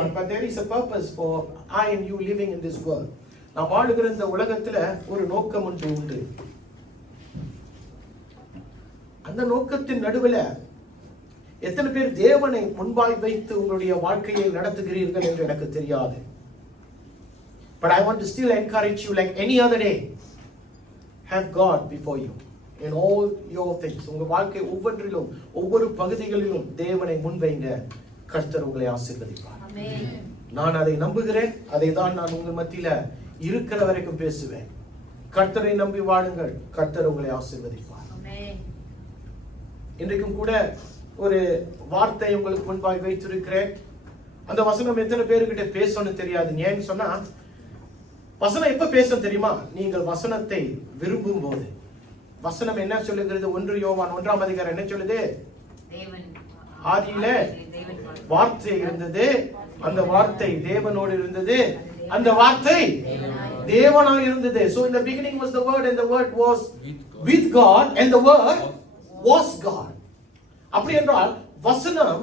not, but there is a purpose for I and you living in this world. நாம் வாழுகிற இந்த உலகத்துல ஒரு நோக்கம் உண்டு. அந்த நோக்கத்தின் நடுவுல எத்தனை பேர் தேவனை முன்பாய் வைத்து உங்களுடைய வாழ்க்கையை நடத்துகிறீர்கள் என்று எனக்கு தெரியாது. But I want to still encourage you like any other day. Have God before you in all your things. உங்க வாழ்க்கை ஒவ்வொன்றிலும் ஒவ்வொரு பகுதிகளிலும் தேவனை முன்வைங்க. கர்த்தர் உங்களை ஆசீர்வதிப்பார். ஆமென். நான் அதை நம்புகிறேன். அதை தான் நான் உங்கள் மத்தியில இருக்கிற வரைக்கும் பேசுவேன். கர்த்தரை நம்பி வாழுங்கள். கர்த்தர் உங்களை ஆசீர்வதிப்பார். ஆமென். இன்றைக்கும் கூட ஒரு வார்த்தை உங்களுக்கு முன்பாய் வைத்திருக்கிறேன். அந்த வசனம் எத்தனை பேருக்கிட்ட பேசணும்னு தெரியாது. ஏன்னு சொன்னா வசனம் எப்ப பேசணும் தெரியுமா? நீங்கள் வசனத்தை விரும்பும் போது. வசனம் என்ன சொல்லுகிறது? 1 யோவான் 1ஆம் அதிகாரம் என்ன சொல்லுது? ஆதியில வார்த்தை இருந்தது, அந்த வார்த்தை தேவனோடு இருந்தது, அந்த வார்த்தை தேவனாய் இருந்தது. So in the beginning was the word and the word was with God and the word was God. அப்படி என்றால் வசனம்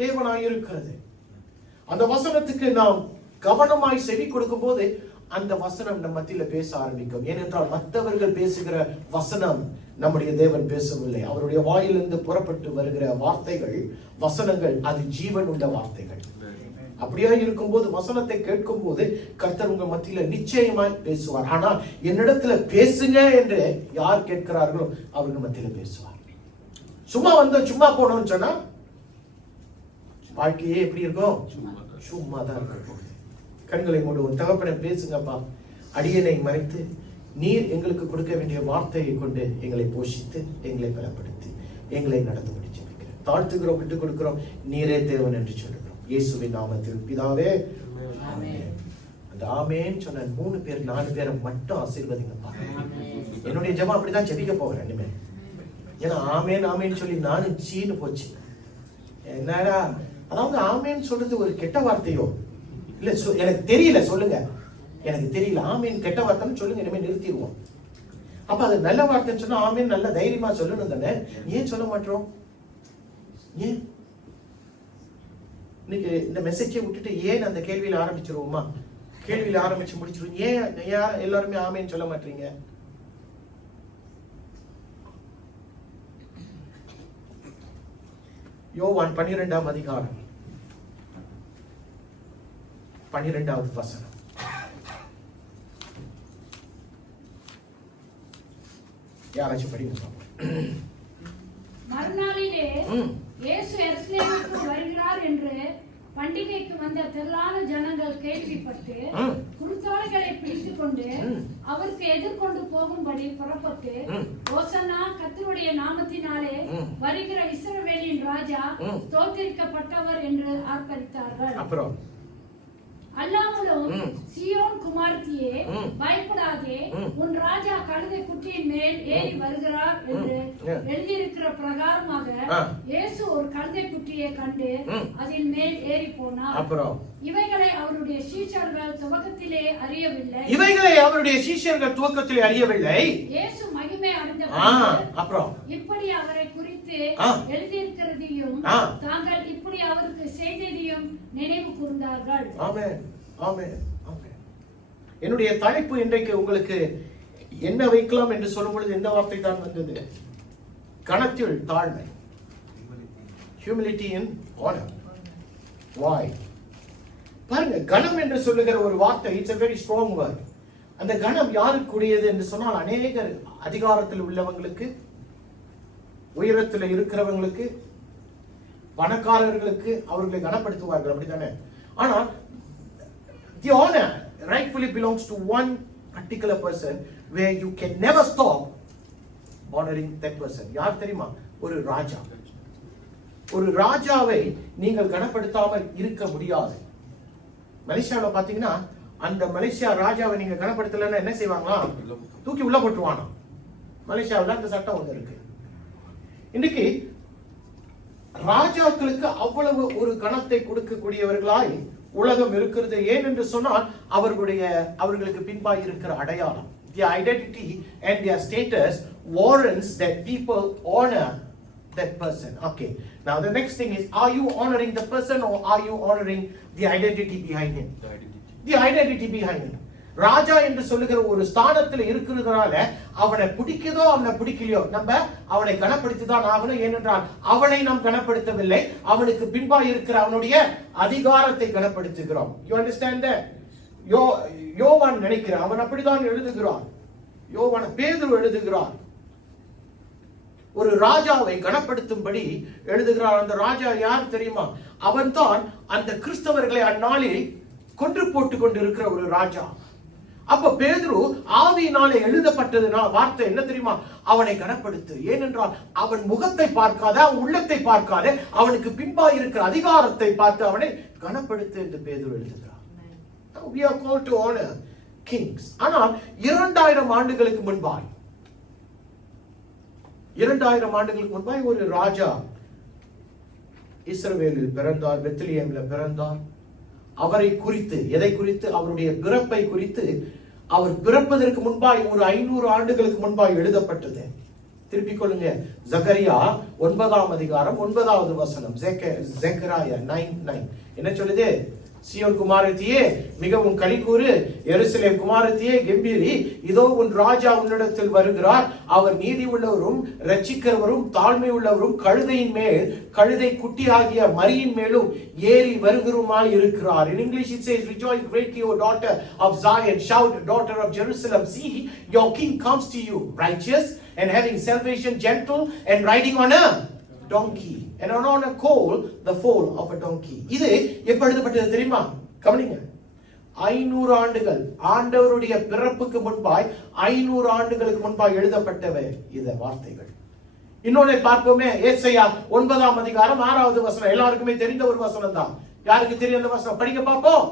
தேவனாய் இருக்கிறது. அந்த வசனத்துக்கு நாம் கவனமாய் செவி கொடுக்கும் போது அந்த வசனம் நம்ம மத்தியில பேச ஆரம்பிக்கும். ஏனென்றால் மற்றவர்கள் பேசுகிற வசனம் நம்முடைய தேவன் பேசவில்லை. அவருடைய வாயிலிருந்து புறப்பட்டு வருகிற வார்த்தைகள், வசனங்கள், அது ஜீவன் உள்ள வார்த்தைகள். அப்படியா இருக்கும்போது வசனத்தை கேட்கும் போது கர்த்தர் உங்க மத்தியில நிச்சயமாய் பேசுவார். ஆனால் என்னிடத்துல பேசுங்க என்று யார் கேட்கிறார்களோ அவர்கள் மத்தியில பேசுவார். சும்மா சும்மா போனோம்னு சொன்னா வாழ்க்கையே எப்படி இருக்கும்? சும்மா தான் இருக்கும். கண்களை மூடுவோம். தகப்பனை பேசுங்கப்பா. அடியனை மறைத்து நீர் எங்களுக்கு கொடுக்க வேண்டிய வார்த்தையை கொண்டு எங்களை போஷித்து எங்களை பலப்படுத்தி எங்களை நடந்து முடிச்சு வைக்கிறேன். தாழ்த்துகிறோம், விட்டுக் கொடுக்கிறோம். நீரே தேவன் என்று சொல்லுகிறோம். இயேசுவின் நாமத்தில் பிதாவே ஆமென். அந்த ஆமென் சொன்ன 3 பேர் 4 பேரை மட்டும் ஆசீர்வதிங்கப்பா. என்னுடைய ஜெபம் அப்படிதான் ஜெபிக்க போகிறேன் இனிமே. ஏன்னா ஆமேன் ஆமேன்னு சொல்லி நானும் சீனு போச்சு. என்னடா அதாவது ஆமேன்னு சொல்றது ஒரு கெட்ட வார்த்தையோ? இல்ல எனக்கு தெரியல, சொல்லுங்க. எனக்கு தெரியல. ஆமேன் கெட்ட வார்த்தைன்னு சொல்லுங்க, இனிமே நிறுத்திடுவோம். அப்ப அது நல்ல வார்த்தைன்னு சொன்னா ஆமேன் நல்ல தைரியமா சொல்லணும் தானே. ஏன் சொல்ல மாட்டோம்? ஏன் இன்னைக்கு இந்த மெசேஜை விட்டுட்டு ஏன் அந்த கேள்வியில ஆரம்பிச்சிருவோமா? கேள்வியில ஆரம்பிச்சு முடிச்சிருவோம். ஏன் எல்லாருமே ஆமேன்னு சொல்ல மாட்டீங்க? யோவான் 12ஆம் அதிகாரம் 12வது வசனம். யாராச்சும் படிங்க. மறுநாளிலே இயேசு எருசலேமுக்கு வருகிறார் என்று பண்டிகைக்கு வந்த திரளான ஜனங்கள் கேள்விப்பட்டு குருத்தோலைகளை பிடித்துக் கொண்டு அவருக்கு எதிர்கொண்டு போகும்படி புறப்பட்டு, ஓசன்னா கர்த்தருடைய நாமத்தினாலே வருகிற இஸ்ரவேலின் ராஜா ஸ்தோத்திரிக்கப்பட்டவர் என்று ஆர்ப்பரித்தார்கள். அப்புறம் அல்லாமலும் சீயோன் குமாரத்தியே பயப்படாதே, உன் ராஜா கழுதை குட்டியின் மேல் ஏறி வருகிறார் என்று எழுதியிருக்கிற பிரகாரமாக இயேசு ஒரு கழுதை குட்டியை கண்டு அதில் மேல் ஏறி போனார். அப்புறம் இவைகளை அவருடைய சீஷர்கள் துவக்கத்திலே அறியவில்லை. இயேசு மகிமை அடைந்த அப்புறம் இப்படி அவரை குறித்து எழுதியிருக்கிறதையும் தாங்கள் இப்படி அவருக்கு செய்ததையும் நினைவு கூர்ந்தார்கள். ஆமென், ஆமென், ஆமென். என்னுடைய தலைப்பு இன்றைக்கு உங்களுக்கு என்ன வைக்கலாம் என்று சொல்லும் பொழுது இந்த வார்த்தை தான் வந்தது. கணத்தில் தாழ்மை. Humility in honor. Why? பாருங்க, கணம் என்று சொல்லுகிற ஒரு வார்த்தை, it's a very strong word. அந்த கணம் யாருக்குரியது என்று சொன்னால் அநேக அதிகாரத்தில் உள்ளவங்களுக்கு, உயரத்தில் இருக்கிறவங்களுக்கு, பணக்காரர்களுக்கு அவர்களை கனப்படுத்துவார்கள், அப்படித்தானே? ஆனால் the honor rightfully belongs to one particular person where you can never stop honoring that person. யார் தெரியுமா? ஒரு ராஜா. ஒரு ராஜாவை நீங்கள் கனப்படுத்தாமல் இருக்க முடியாது. மலேசியாவில் பாத்தீங்கன்னா அந்த மலேசியா ராஜாவை நீங்க கனப்படுத்தலன்னா என்ன செய்வாங்களா? தூக்கி உள்ள போட்டுருவானா. மலேசியாவில் அந்த சட்டம் ஒன்று இருக்கு. இன்னைக்கு ராஜாக்களுக்கு அவ்வளவு ஒரு கணத்தை கொடுக்கக்கூடியவர்களாய் உலகம் இருக்கிறது. ஏன் என்று சொன்னால் அவர்களுக்கு பின்பாய் இருக்கிற அடையாளம், their identity and their status warrants that people honor that person. Okay, now the next thing is, are you honoring the person or are you honoring The identity behind him. The identity behind him. ராஜா என்று சொல்லுகிற ஒரு ஸ்தானத்தில் இருக்கிறதுனால அவனை பிடிக்குதோ அவனை பிடிக்கலையோ நம்ம அவனை கனப்படுத்தி தான் ஆகணும். ஏனென்றால் அவனை நாம் கனப்படுத்தவில்லை, அவனுக்கு பின்பாய் இருக்கிற அவனுடைய அதிகாரத்தை கனப்படுத்துகிறோம். You understand that? யோவான் நினைக்கிறான், அவன் அப்படிதான் எழுதுகிறான். யோவான் பேதுரு எழுதுகிறான், ஒரு ராஜாவை கனப்படுத்தும்படி எழுதுகிறார். அந்த ராஜா யார் தெரியுமா? அவன்தான் அந்த கிறிஸ்தவர்களை அந்நாளில் கொன்று போட்டுக் கொண்டு இருக்கிற ஒரு ராஜா. அப்ப பேதுரு ஆவியினாலே எழுதப்பட்டதுனா வார்த்தை என்ன தெரியுமா? அவனை கனப்படுத்து. ஏனென்றால் அவன் முகத்தை பார்க்காத, அவன் உள்ளத்தை பார்க்காத, அவனுக்கு பின்பா இருக்கிற அதிகாரத்தை பார்த்து அவனை கனப்படுத்து என்று பேதுரு எழுதுகிறார். We are called to honor kings. ஆனால் 2000 ஆண்டுகளுக்கு முன்பாய் 2000 ஆண்டுகளுக்கு முன்பாய் ஒரு ராஜா இஸ்ரவேலில் பிறந்தார், பெத்லெஹேமில் பிறந்தார். அவரை குறித்து, எதை குறித்து? அவருடைய பிறப்பை குறித்து, அவர் பிறப்பதற்கு முன்பாய் ஒரு 500 ஆண்டுகளுக்கு முன்பாய் எழுதப்பட்டது. திருப்பிக் கொள்ளுங்க, ஜகரியா 9ஆம் அதிகாரம் 9வது வசனம். ஜெகரியா 9:9 என்ன சொல்லுது? சியோன் குமாரத்தியே மிகவும் களிகூறு, எருசலேம் குமாரத்தியே கெம்பீரி, இதோ உன் ராஜா உன்னிடத்தில் வருகிறார், அவர் நீதி உள்ளவரும் இரட்சிக்கிறவரும் தாழ்மை உள்ளவரும் கழுதையின் மேல் கழுதை குட்டி ஆகிய மரியின் மேலும் ஏறி வருகிறவருமாய் இருக்கிறார். In English it says, rejoice greatly, O daughter of Zion, shout, daughter of Jerusalem, see your king comes to you, righteous and having salvation, gentle and riding on a donkey and on a coal, the foal of a donkey. இது எப்ப எழுதப்பட்டது தெரியுமா? கவனிங்க, 500 ஆண்டுகள் ஆண்டவருடைய பிறப்புக்கு முன்பாய் 500 ஆண்டுகளுக்கு முன்பாய் எழுதப்பட்டவை இந்த வார்த்தைகள். இன்னொன்னு பார்ப்போமே, ஏசாயா 9ஆம் அதிகாரம் 6வது வசனம். எல்லாருக்குமே தெரிந்த ஒரு வசனம் தான். யாருக்கு தெரியும் அந்த வசனம்? படிக்க பார்ப்போம்.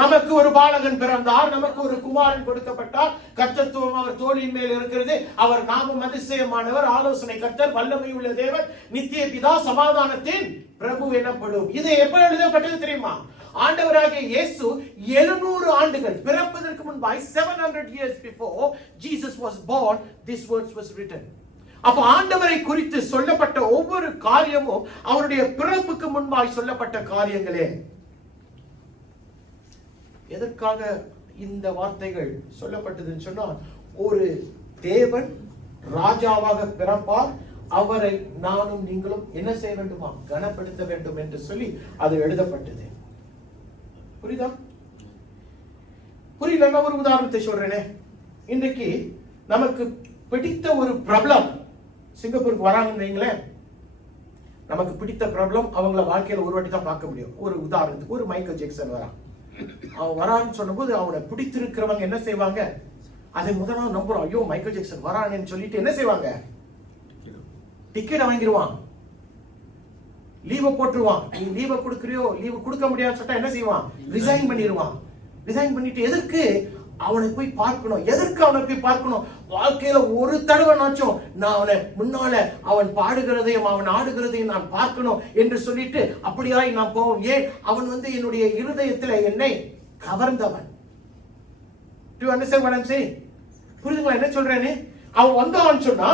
நமக்கு ஒரு பாலகன் பிறந்தார், நமக்கு ஒரு குமாரன் கொடுக்கப்பட்டார், கர்த்தத்துவம் அவர் தோளின் மேல் இருக்கிறது, அவர் நாமம் அதிசயமானவர், ஆலோசனை கர்த்தர், வல்லமை உள்ள தேவன், நித்திய பிதா, சமாதானத்தின் பிரபு எனப்படும். இது எப்ப எழுதப்பட்டது தெரியுமா? ஆண்டவராகிய இயேசு 700 ஆண்டுகள் பிறப்பதற்கு முன்பாய் 700 years before Jesus was born, this words was written. அப்ப ஆண்டவரை குறித்து சொல்லப்பட்ட ஒவ்வொரு காரியமும் அவருடைய பிறப்புக்கு முன்பாய் சொல்லப்பட்ட காரியங்களே. எதற்காக இந்த வார்த்தைகள் சொல்லப்பட்டதுன்னு சொன்னால், ஒரு தேவன் ராஜாவாக பிறப்பார், அவரை நானும் நீங்களும் என்ன செய்ய வேண்டுமா? கனப்படுத்த வேண்டும் என்று சொல்லி அது எழுதப்பட்டது. புரியுதா? புரியலன்னா ஒரு உதாரணத்தை சொல்றேனே. இன்றைக்கு நமக்கு பிடித்த ஒரு பிரபலம் சிங்கப்பூருக்கு வராங்கன்னு வைங்களேன், நமக்கு பிடித்த பிரபலம் அவங்கள வாழ்க்கையில ஒரு வாட்டி தான் பார்க்க முடியும். ஒரு உதாரணத்துக்கு ஒரு மைக்கேல் ஜாக்சன் வரான். அவன் வரான்னு சொன்னபோது அவனை பிடித்திருக்கிறவங்க என்ன செய்வாங்க? அதை முதலாம் நம்புறோம், ஐயோ மைக்கேல் ஜாக்சன் வரான்னு சொல்லிட்டு என்ன செய்வாங்க? டிக்கெட் வாங்கிடுவான், லீவை போட்டுருவான். நீ லீவை கொடுக்கறியோ, லீவு கொடுக்க முடியாதுன்னு சொல்லிட்டா என்ன செய்வான்? ரிசைன் பண்ணிடுவான். ரிசைன் பண்ணிட்டு எதற்கு அவனை போய் பார்க்கணும்? எதற்கு அவனை போய் பார்க்கணும்? வாழ்க்கையில ஒரு தடவை நாச்சும் நான் அவனை முன்னால அவன் பாடுகிறதையும் அவன் ஆடுகிறதையும் நான் பார்க்கணும் என்று சொல்லிட்டு அப்படியாய் நான் போவோம். ஏன்? அவன் என்னுடைய இருதயத்துல என்னை கவர்ந்தவன். Do you understand what I'm saying? புரியுதுங்களா என்ன சொல்றேன்னு? அவன் வந்தான் சொன்னா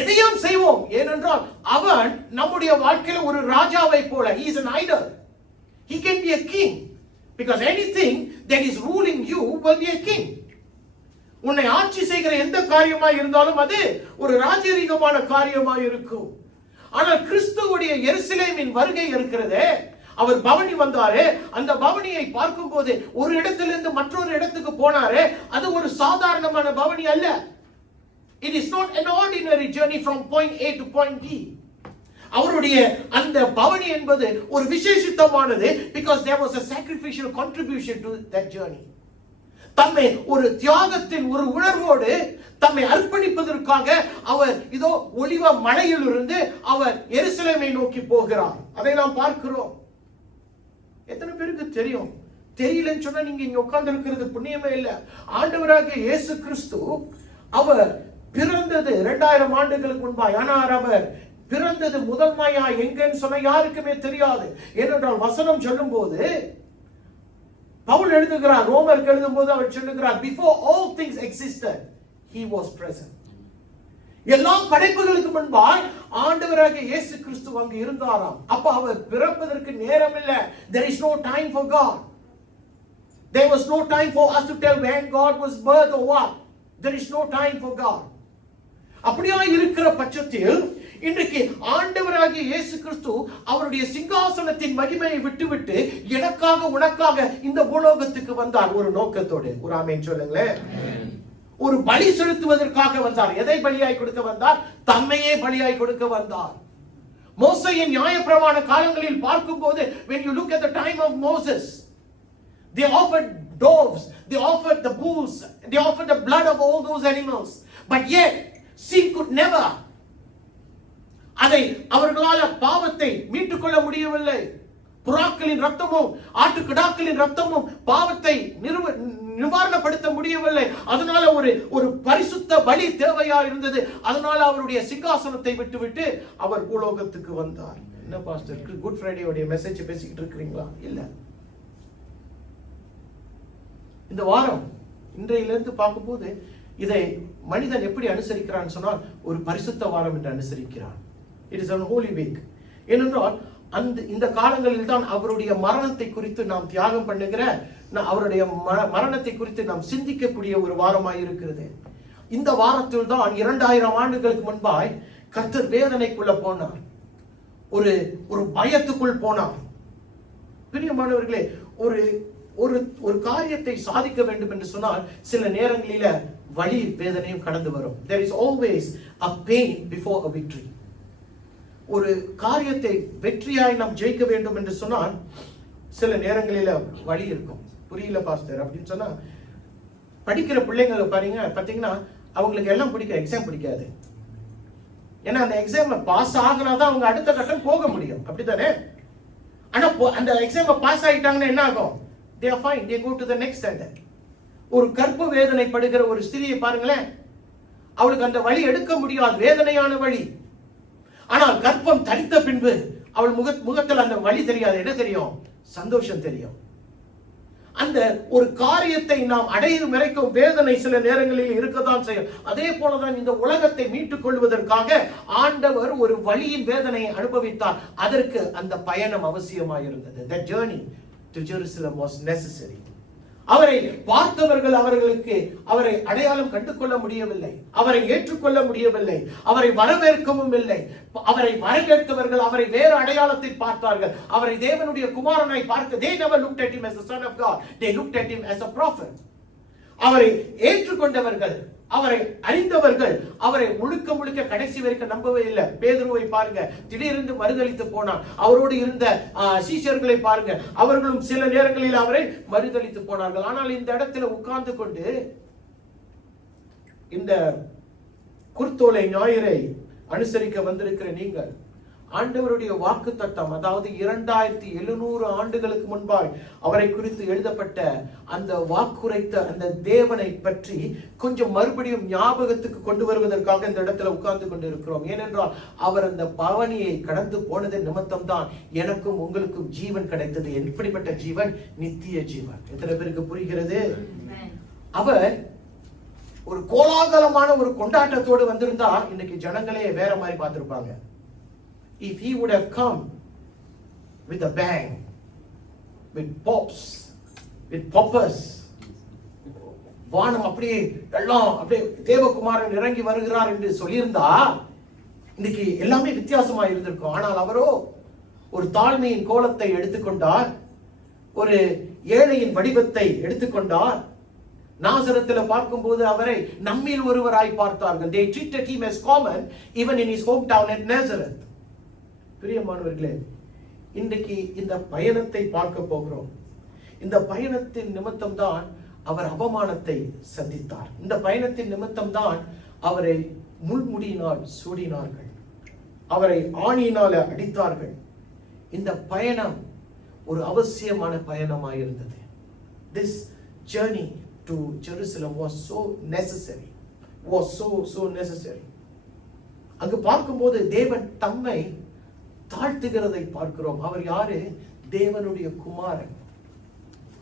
எதையும் செய்வோம். ஏனென்றால் அவன் நம்முடைய வாழ்க்கையில ஒரு ராஜாவை போல. He is an idol. He can be a king. Because anything that is ruling you will be a king. உன்னை ஆட்சி செய்கிற எந்த காரியமாய் இருந்தாலும் அது ஒரு ராஜரீகமான காரியமாய் இருக்கும். ஆனால் கிறிஸ்துவுடைய எருசலேமின் வருகை இருக்கிறதே, அவர் பவனி வந்தாரே, அந்த பவனியை பார்க்கும் போது ஒரு இடத்திலிருந்து மற்றொரு இடத்துக்கு போனாரே, அது ஒரு சாதாரணமான பவனி அல்ல. It is not an ordinary journey from point A to point B. அவருடைய அந்த பவனி என்பது ஒரு விசேஷித்தமானது. Because there was a sacrificial contribution to that journey. தம்மை ஒரு தியாகத்தின் ஒரு உணர்வோடு தம்மை அர்ப்பணிப்பதற்காக அவர் இதோ ஒலிவ மலையிலிருந்து அவர் எருசலேமை நோக்கி போகிறார். அதை நாம் பார்க்கிறோம். எத்தனை பேருக்கு தெரியும்? தெரியலன்னு சொன்னா நீங்க இங்க உட்கார்ந்து இருக்கிறது புண்ணியமே இல்ல. ஆண்டவராகிய இயேசு கிறிஸ்து அவர் பிறந்தது 2000 ஆண்டுகளுக்கு முன்பாய். ஆனால் அவர் பிறந்தது முதல் மாயா எங்கன்னு சொன்ன யாருக்குமே தெரியாது. ஏனென்றால் வசனம் சொல்லும் போது பவுல் எழுதுகிறார், ரோமருக்கு எழுதும் போது அவர் சொல்லுகிறார், before all things existed he was present. எல்லா படைப்புகளுக்கு முன்பாய் ஆண்டவராகிய இயேசு கிறிஸ்து அங்கு இருந்தாராம். அப்ப அவர் பிறப்பதற்கு நேரம் இல்ல. There is no time for God. There was no time for us to tell when God was birth or what. There is no time for God. அப்படியா இருக்கிற பட்சத்தில் இன்றைக்கு ஆண்டவராகிய இயேசு கிறிஸ்து அவருடைய சிங்காசனத்தின் மகிமையை விட்டுவிட்டு எனக்காக உனக்காக இந்த பூலோகத்துக்கு வந்தார் ஒரு நோக்கத்தோடு. ஒரு ஆமென் சொல்லுங்களேன். ஒரு பலி செலுத்துவதற்காக வந்தார். எதை பலியாய் கொடுக்க வந்தார்? தம்மையே பலியாய் கொடுக்க வந்தார். மோசேயின் நியாயப்பிரமாண காலங்களில் பார்க்கும்போது when you look at the time of Moses, they offered doves, they offered the bulls, they offered the blood of all those animals, but yet sin could never, அதை அவர்களால் பாவத்தை மீட்டுக் கொள்ள முடியவில்லை. புறாக்களின் ரத்தமும் ஆட்டுக்கிடாக்களின் ரத்தமும் பாவத்தை நிவாரணப்படுத்த முடியவில்லை. அதனால ஒரு பரிசுத்த பலி தேவையா இருந்தது. அதனால அவருடைய சிங்காசனத்தை விட்டுவிட்டு அவர் பூலோகத்துக்கு வந்தார். என்ன பாஸ்டர், குட் ஃப்ரைடே மெசேஜ் பேசிக்கிட்டு இருக்கிறீங்களா? இல்ல, இந்த வாரம் இன்றையிலிருந்து பார்க்கும்போது இதை மனிதன் எப்படி அனுசரிக்கிறான் சொன்னால் ஒரு பரிசுத்த வாரம் என்று அனுசரிக்கிறான். It is an holy week. ஏனென்றால் இந்த காலங்களில் தான் அவருடைய மரணத்தை குறித்து நாம் தியாகம் பண்ணுகிற, அவருடைய மரணத்தை குறித்து நாம் சிந்திக்கக்கூடிய ஒரு வாரமாய் இருக்கிறது. இந்த வாரத்தில் தான் 2000 ஆண்டுகளுக்கு முன்பாய் கர்த்தர் வேதனைக்குள்ள போனார், ஒரு பயத்துக்குள் போனார். பிரியமானவர்களே, ஒரு காரியத்தை சாதிக்க வேண்டும் என்று சொன்னால் சில நேரங்களில வலி வேதனையும் கடந்து வரும். There is always a pain before a victory. ஒரு காரியத்தை வெற்றியாய் நாம் ஜெயிக்க வேண்டும் என்று சொன்னால் சில நேரங்களில வலி இருக்கும். புரியல பாஸ்டர் அப்படின்னு சொன்னா, படிக்கிற பிள்ளைங்களை பாத்தீங்கன்னா அவங்களுக்கு எல்லாம் பிடிக்கும், எக்ஸாம் பிடிக்காது. ஏன்னா அந்த எக்ஸாம் பாஸ் ஆகினாதான் அவங்க அடுத்த கட்டம் போக முடியும், அப்படித்தானே? ஆனா அந்த எக்ஸாம் பாஸ் ஆகிட்டாங்கன்னா என்ன ஆகும்? They are fine, they go to the next standard. ஒரு கர்ப்ப வேதனை படுகிற ஒரு ஸ்திரியை பாருங்களேன், அவளுக்கு அந்த வலி எடுக்க முடியாது, வேதனையான வலி. ஆனால் கர்ப்பம் தரித்த பின்பு அவள் முகத்தில் அந்த வலி தெரியாது, என்ன தெரியும்? சந்தோஷம் தெரியும். அந்த ஒரு காரியத்தை நாம் அடையும் வரைக்கும் வேதனை சில நேரங்களில் இருக்கத்தான் செய்யும். அதே போலதான் இந்த உலகத்தை மீட்டுக் கொள்வதற்காக ஆண்டவர் ஒரு வலியின் வேதனையை அனுபவித்தார். அதற்கு அந்த பயணம் அவசியமாயிருந்தது. The journey to Jerusalem was necessary. அவரை பார்த்தவர்கள் அவரை அடையாளம் கண்டுகொள்ள முடியவில்லை, அவரை ஏற்றுக்கொள்ள முடியவில்லை, அவரை வரவேற்கவும் இல்லை. அவரை வரவேற்றவர்கள் அவரை வேறு அடையாளத்தை பார்த்தார்கள். அவரை தேவனுடைய குமாரனாய் பார்க்க, they never looked at him as the son of God, they looked at him as a prophet. அவரை ஏற்றுக்கொண்டவர்கள், அவரை அறிந்தவர்கள் அவரை முழுக்க கடைசி வரைக்கும் நம்பவே இல்லை. பேதுருவை பாருங்க, திடீரென்று மறுதலித்து போனார். அவரோடு இருந்த சீஷர்களை பாருங்க, அவர்களும் சில நேரங்களில் அவரை மறுதலித்து போனார்கள். ஆனால் இந்த இடத்துல உட்கார்ந்து கொண்டு இந்த குர்த்தோலை ஞாயிறை அனுசரிக்க வந்திருக்கிற நீங்கள் ஆண்டவருடைய வாக்கு தத்தம், அதாவது 2700 ஆண்டுகளுக்கு முன்பாய் அவரை குறித்து எழுதப்பட்ட அந்த வாக்குரைத்த அந்த தேவனை பற்றி கொஞ்சம் மறுபடியும் ஞாபகத்துக்கு கொண்டு வருவதற்காக இந்த இடத்துல உட்கார்ந்து கொண்டு இருக்கிறோம். ஏனென்றால் அவர் அந்த பவனியை கடந்து போனது நிமித்தம் தான் எனக்கும் உங்களுக்கும் ஜீவன் கிடைத்தது. எப்படிப்பட்ட ஜீவன்? நித்திய ஜீவன். எத்தனை பேருக்கு புரிகிறது? அவர் ஒரு கோலாகலமான ஒரு கொண்டாட்டத்தோடு வந்திருந்தா இன்னைக்கு ஜனங்களே வேற மாதிரி பார்த்திருப்பாங்க. If he would have come with a bang, with pops, with poppers, வானம் அப்படியே எல்லாம் அப்படியே தேவகுமாரன் இறங்கி வருகிறார் என்று சொல்லியிருந்தா இன்னைக்கு எல்லாமே வித்தியாசமா இருந்திருக்கும். ஆனால் அவரோ ஒரு தாழ்மையின் கோலத்தை எடுத்துக்கொண்டார், ஒரு ஏழையின் வடிவத்தை எடுத்துக்கொண்டார். நாசரத்தில் பார்க்கும்போது அவரை நம்மில் ஒருவராய் பார்த்தார்கள். They treated him as common even in his hometown at Nazareth. பிரியமானவர்களே, இன்றைக்கு இந்த பயணத்தை பார்க்க போகிறோம். இந்த பயணத்தின் நிமித்தம் தான் அவர் அவமானத்தை சந்தித்தார். இந்த பயணத்தின் நிமித்தம் தான் அவரை முள்முடியினால் சூடினார்கள், அவரை ஆணியினால அடித்தார்கள். இந்த பயணம் ஒரு அவசியமான பயணமாயிருந்தது. This journey to Jerusalem was so necessary, so necessary. அங்கு பார்க்கும்போது தேவன் தம்மை தாழ்த்துகிறதை பார்க்கிறோம். அவர் யாரு? தேவனுடைய குமாரன்.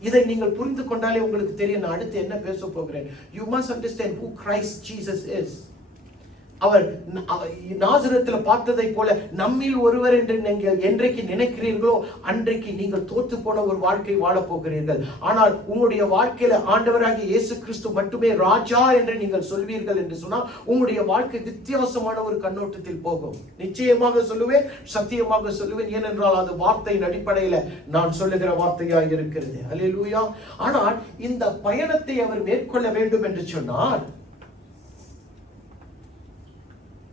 இதை நீங்கள் புரிந்து கொண்டாலே உங்களுக்கு தெரியும் நான் அடுத்து என்ன பேச போகிறேன். You must understand who Christ Jesus is. அவர் நாசரேத்துல பார்த்ததை போல நம்மில் ஒருவர் என்று நீங்கள் என்றைக்கு நினைக்கிறீர்களோ அன்றைக்கு நீங்கள் தோத்து போன ஒரு வாழ்க்கை வாழப் போகிறீர்கள். ஆனால் உங்களுடைய வாழ்க்கையில ஆண்டவராகிய இயேசு கிறிஸ்து மட்டுமே ராஜா என்று நீங்கள் சொல்வீர்கள் என்று சொன்னால் உங்களுடைய வாழ்க்கை வித்தியாசமான ஒரு கண்ணோட்டத்தில் போகும். நிச்சயமாக சொல்லுவேன், சத்தியமாக சொல்லுவேன். ஏனென்றால் அது வார்த்தையின் அடிப்படையில நான் சொல்லுகிற வார்த்தையாக இருக்கிறது. அல்லேலூயா. ஆனால் இந்த பயணத்தை அவர் மேற்கொள்ள வேண்டும் என்று சொன்னால்,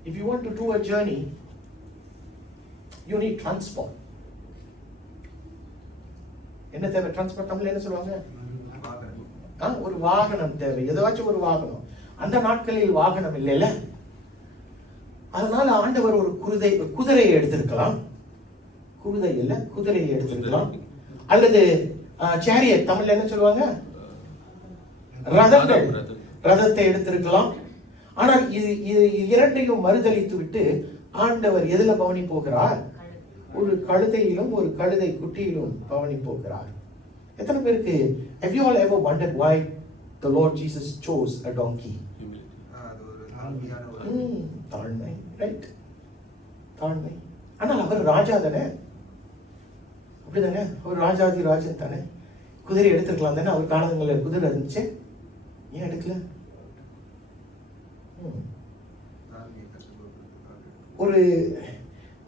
if you want to do a journey, you need transport. என்ன தேவை? டிரான்ஸ்போர்ட் தமிழ்ல என்ன சொல்லுவாங்க? ஒரு வாகனம் தேவை. ஏதாச்சும் ஒரு வாகனம். அந்த நாட்களில் வாகனம் இல்லைல்ல. அதனால ஆண்டவர் ஒரு குதிரையை எடுத்திருக்கலாம். குதிரை இல்ல, குதிரையை எடுத்திருக்கலாம். அல்லது சேரியட் தமிழ்ல என்ன சொல்லுவாங்க? ரதங்கள், ரதத்தை எடுத்திருக்கலாம். ஆனால் இது இரண்டையும் மறுதளித்து விட்டு ஆண்டவர் எதுல பவனி போகிறார்? ஒரு கழுதையிலும் ஒரு கழுதை குட்டியிலும் பவனி போகிறார். எத்தனை பேருக்கு have you all ever wondered why the Lord Jesus chose a donkey? தாழ்மை, ரைட்? தாழ்மை. ஆனால் அவர் ராஜா தானே, அப்படிதானே? அவர் ராஜாதி ராஜன் தானே. குதிரை எடுத்துக்கலாம் தானே. அவர் காலங்களில் குதிரை இருந்துச்சு, ஏன் எடுக்கல?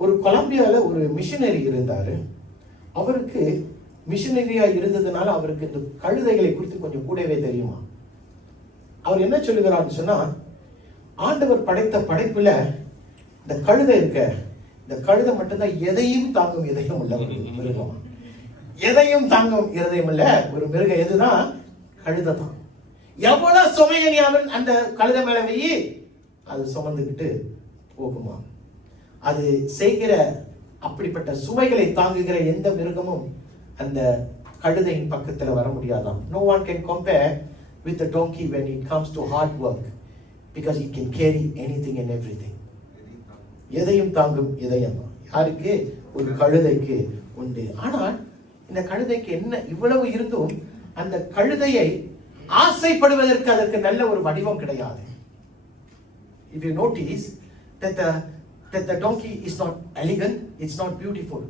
ஒரு கொலம்பியால ஒரு மிஷனரி இருந்தாரு. அவருக்கு மிஷனரியா இருந்ததுனால அவருக்கு இந்த கழுதைகளை குறித்து கொஞ்சம் கூடவே தெரியுமா. அவர் என்ன சொல்லுகிறார்னு சொன்னா, ஆண்டவர் படைத்த படைப்புல இந்த கழுதை இருக்க, இந்த கழுதை மட்டும்தான் எதையும் தாங்கும் இதயம் உள்ள மிருகம். எதையும் தாங்கும் இருதயம் இல்ல ஒரு மிருகம் எதுனா கழுதை தான். எவ்வளவு சுமையை நீ அவன் அந்த கழுதை மேல வெயி, அது சுமந்துக்கிட்டு போகுமா. அது செய்கிற அப்படிப்பட்ட சுமைகளை தாங்குகிற எந்த மிருகமும் அந்த கழுதையின் பக்கத்துல வர முடியாதாம். No one can compare with the donkey when it comes to hard work because it can carry anything and everything. எதையும் தாங்கும் இதயம் யாருக்கு? ஒரு கழுதைக்கு உண்டு. ஆனால் இந்த கழுதைக்கு என்ன இவ்வளவு இருந்தும் அந்த கழுதையை ஆசைப்படுவதற்கு அதற்கு நல்ல ஒரு வடிவம் கிடையாது. If you notice that the donkey is not elegant, it's not beautiful.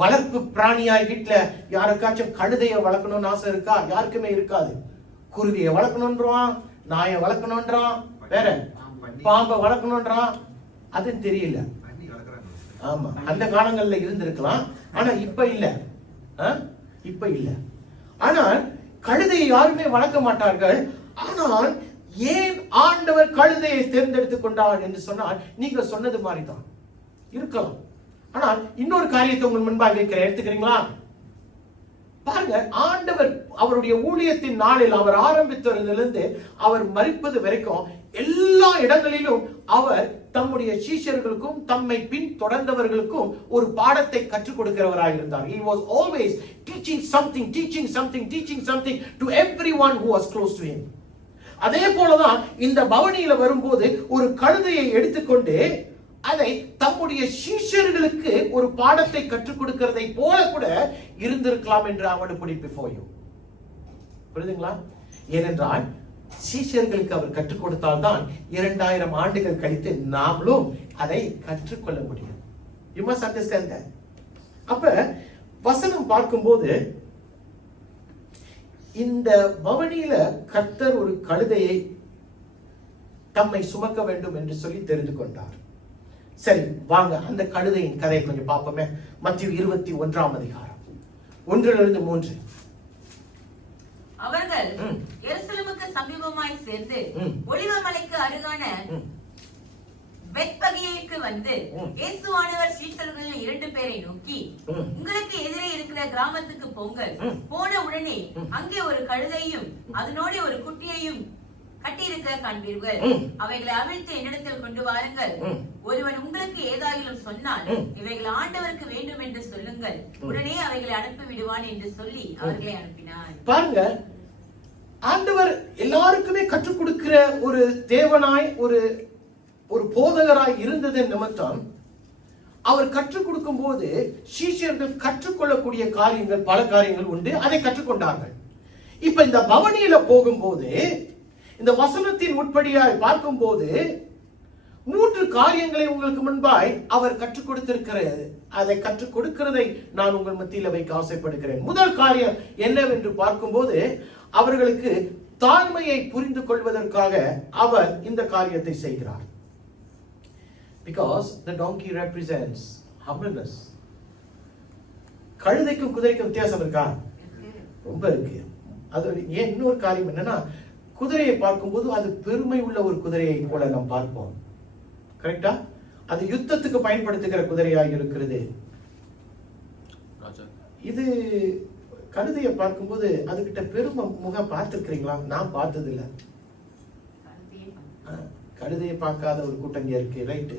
வளர்ப்பு பிராணியாய் வீட்டுல யாருக்காச்சும் கழுதையை வளர்க்கணும்னு ஆசை இருக்கா? யாருக்குமே இருக்காது. குருவியை வளர்க்கணும்ன்றான், நாயை வளர்க்கணும்ன்றான், வேற பாம்பை வளர்க்கணும்ன்றான். அது தெரியல. ஆமா, அந்த காலங்கள்ல இருந்திருக்கலாம். ஆனா இப்ப இல்ல, இப்ப இல்ல. ஆனால் கழுதையை யாருமே வளர்க்க மாட்டார்கள். ஆனால் ஏன் ஆண்டவர் கழுதையை தேர்ந்தெடுத்துக் கொண்டார் என்று சொன்னால், நீங்க சொன்னது மாதிரிதான் இருக்கலாம். ஆனால் இன்னொரு காரியத்தை உங்கள் முன்பாக வைக்கிறேன், எடுத்துக்கிறீங்களா? பாருங்க, ஆண்டவர் அவருடைய ஊழியத்தின் நாளில் அவர் ஆரம்பித்ததிலிருந்து அவர் மரிப்பது வரைக்கும் எல்லா இடங்களிலும் அவர் தம்முடைய சீஷர்களுக்கும் தம்மை பின் தொடர்ந்தவர்களுக்கும் ஒரு பாடத்தை கற்றுக் கொடுக்கிறவராக இருந்தார். He was always teaching something to everyone who was close to him. அதே போலதான் இந்த பவனியில வரும்போது ஒரு கழுதையை எடுத்துக்கொண்டு அதை தம்முடைய சீஷர்களுக்கு ஒரு பாடத்தை கற்றுக் கொடுக்கிறதை போல கூட இருந்திருக்கலாம் என்று அவனு பிடிப்போயும். புரியுதுங்களா? ஏனென்றால் சீஷர்களுக்கு அவர் கற்றுக் கொடுத்தால் தான் 2000 ஆண்டுகள் கழித்து நாமளும் அதை கற்றுக்கொள்ள முடியும். You must understand that. அப்ப வசனம் பார்க்கும்போது இந்த பவனியில கர்த்தர் ஒரு கழுதையை தம்மை சுமக்க வேண்டும் என்று சொல்லி தெரிந்து கொண்டார். சரி, வாங்க அந்த கழுதையின் கதையை கொஞ்சம் பார்ப்போமே. மத்தேயு 21ஆம் அதிகாரம் 1-3. அவர்கள் எருசலேமுக்கு சமீபமாய் சேர்ந்து ஒலிவமலைக்கு அருகான பெத்பகேயுக்கு வந்து இயேசுவானவர் சீஷர்களில் 2 பேரை நோக்கி, உங்களுக்கு எதிரே இருக்கிற கிராமத்துக்கு போங்கள். போன உடனே அங்கே ஒரு கழுதையும் அதனோடு ஒரு குட்டியையும் கட்டியிருக்க காண்பீர்கள். அவைகளை அவிழ்த்து என்னிடத்தில் கொண்டு வாருங்கள். ஒருவன் உங்களுக்கு ஏதாயிலும் சொன்னால் இவைகள் ஆண்டவருக்கு வேண்டும் என்று சொல்லுங்கள். உடனே அவைகளை அனுப்பி விடுவான் என்று சொல்லி அவர்களை அனுப்பினார். பாருங்க, ஆண்டவர் எல்லாருக்குமே கற்றுக் கொடுக்கிற ஒரு தேவனாய் ஒரு போதகராய் இருந்தது நிமித்தம் அவர் கற்றுக் கொடுக்கும் போது சீஷர்கள் கற்றுக்கொள்ளக்கூடிய காரியங்கள் பல காரியங்கள் உண்டு. அதை கற்றுக்கொண்டார்கள். இப்ப இந்த பவனியில போகும்போது இந்த வசனத்தின் உட்படியாய் பார்க்கும்போது 3 காரியங்களை உங்களுக்கு முன்பாய் அவர் கற்றுக் கொடுத்திருக்கிறார். அதை கற்றுக் கொடுக்கிறதை நான் உங்கள் மத்தியில் வைக்க ஆசைப்படுகிறேன். முதல் காரியம் என்னவென்று பார்க்கும்போது, அவர்களுக்கு தாழ்மையை புரிந்து கொள்வதற்காக அவர் இந்த காரியத்தை செய்கிறார். Because the donkey represents humbleness. கழுதைக்கும் குதிரைக்கும் வித்தியாசம் இருக்கா? ரொம்ப இருக்கு. அது ஏன் இன்னொரு காரியம் என்னன்னா, குதிரையை பார்க்கும்போது அது பெருமை உள்ள ஒரு குதிரையை போல நாம் பார்ப்போம். கரெக்டா? அது யுத்தத்துக்கு பயன்படுத்துகிற குதிரையாக இருக்கிறது. இது கழுதையை பார்க்கும்போது அதுகிட்ட பெருமை முகம் பார்த்திருக்கிறீங்களா? நான் பார்த்தது இல்லை. கழுதையை பார்க்காத ஒரு கூட்டம் இருக்கு, ரைட்டு?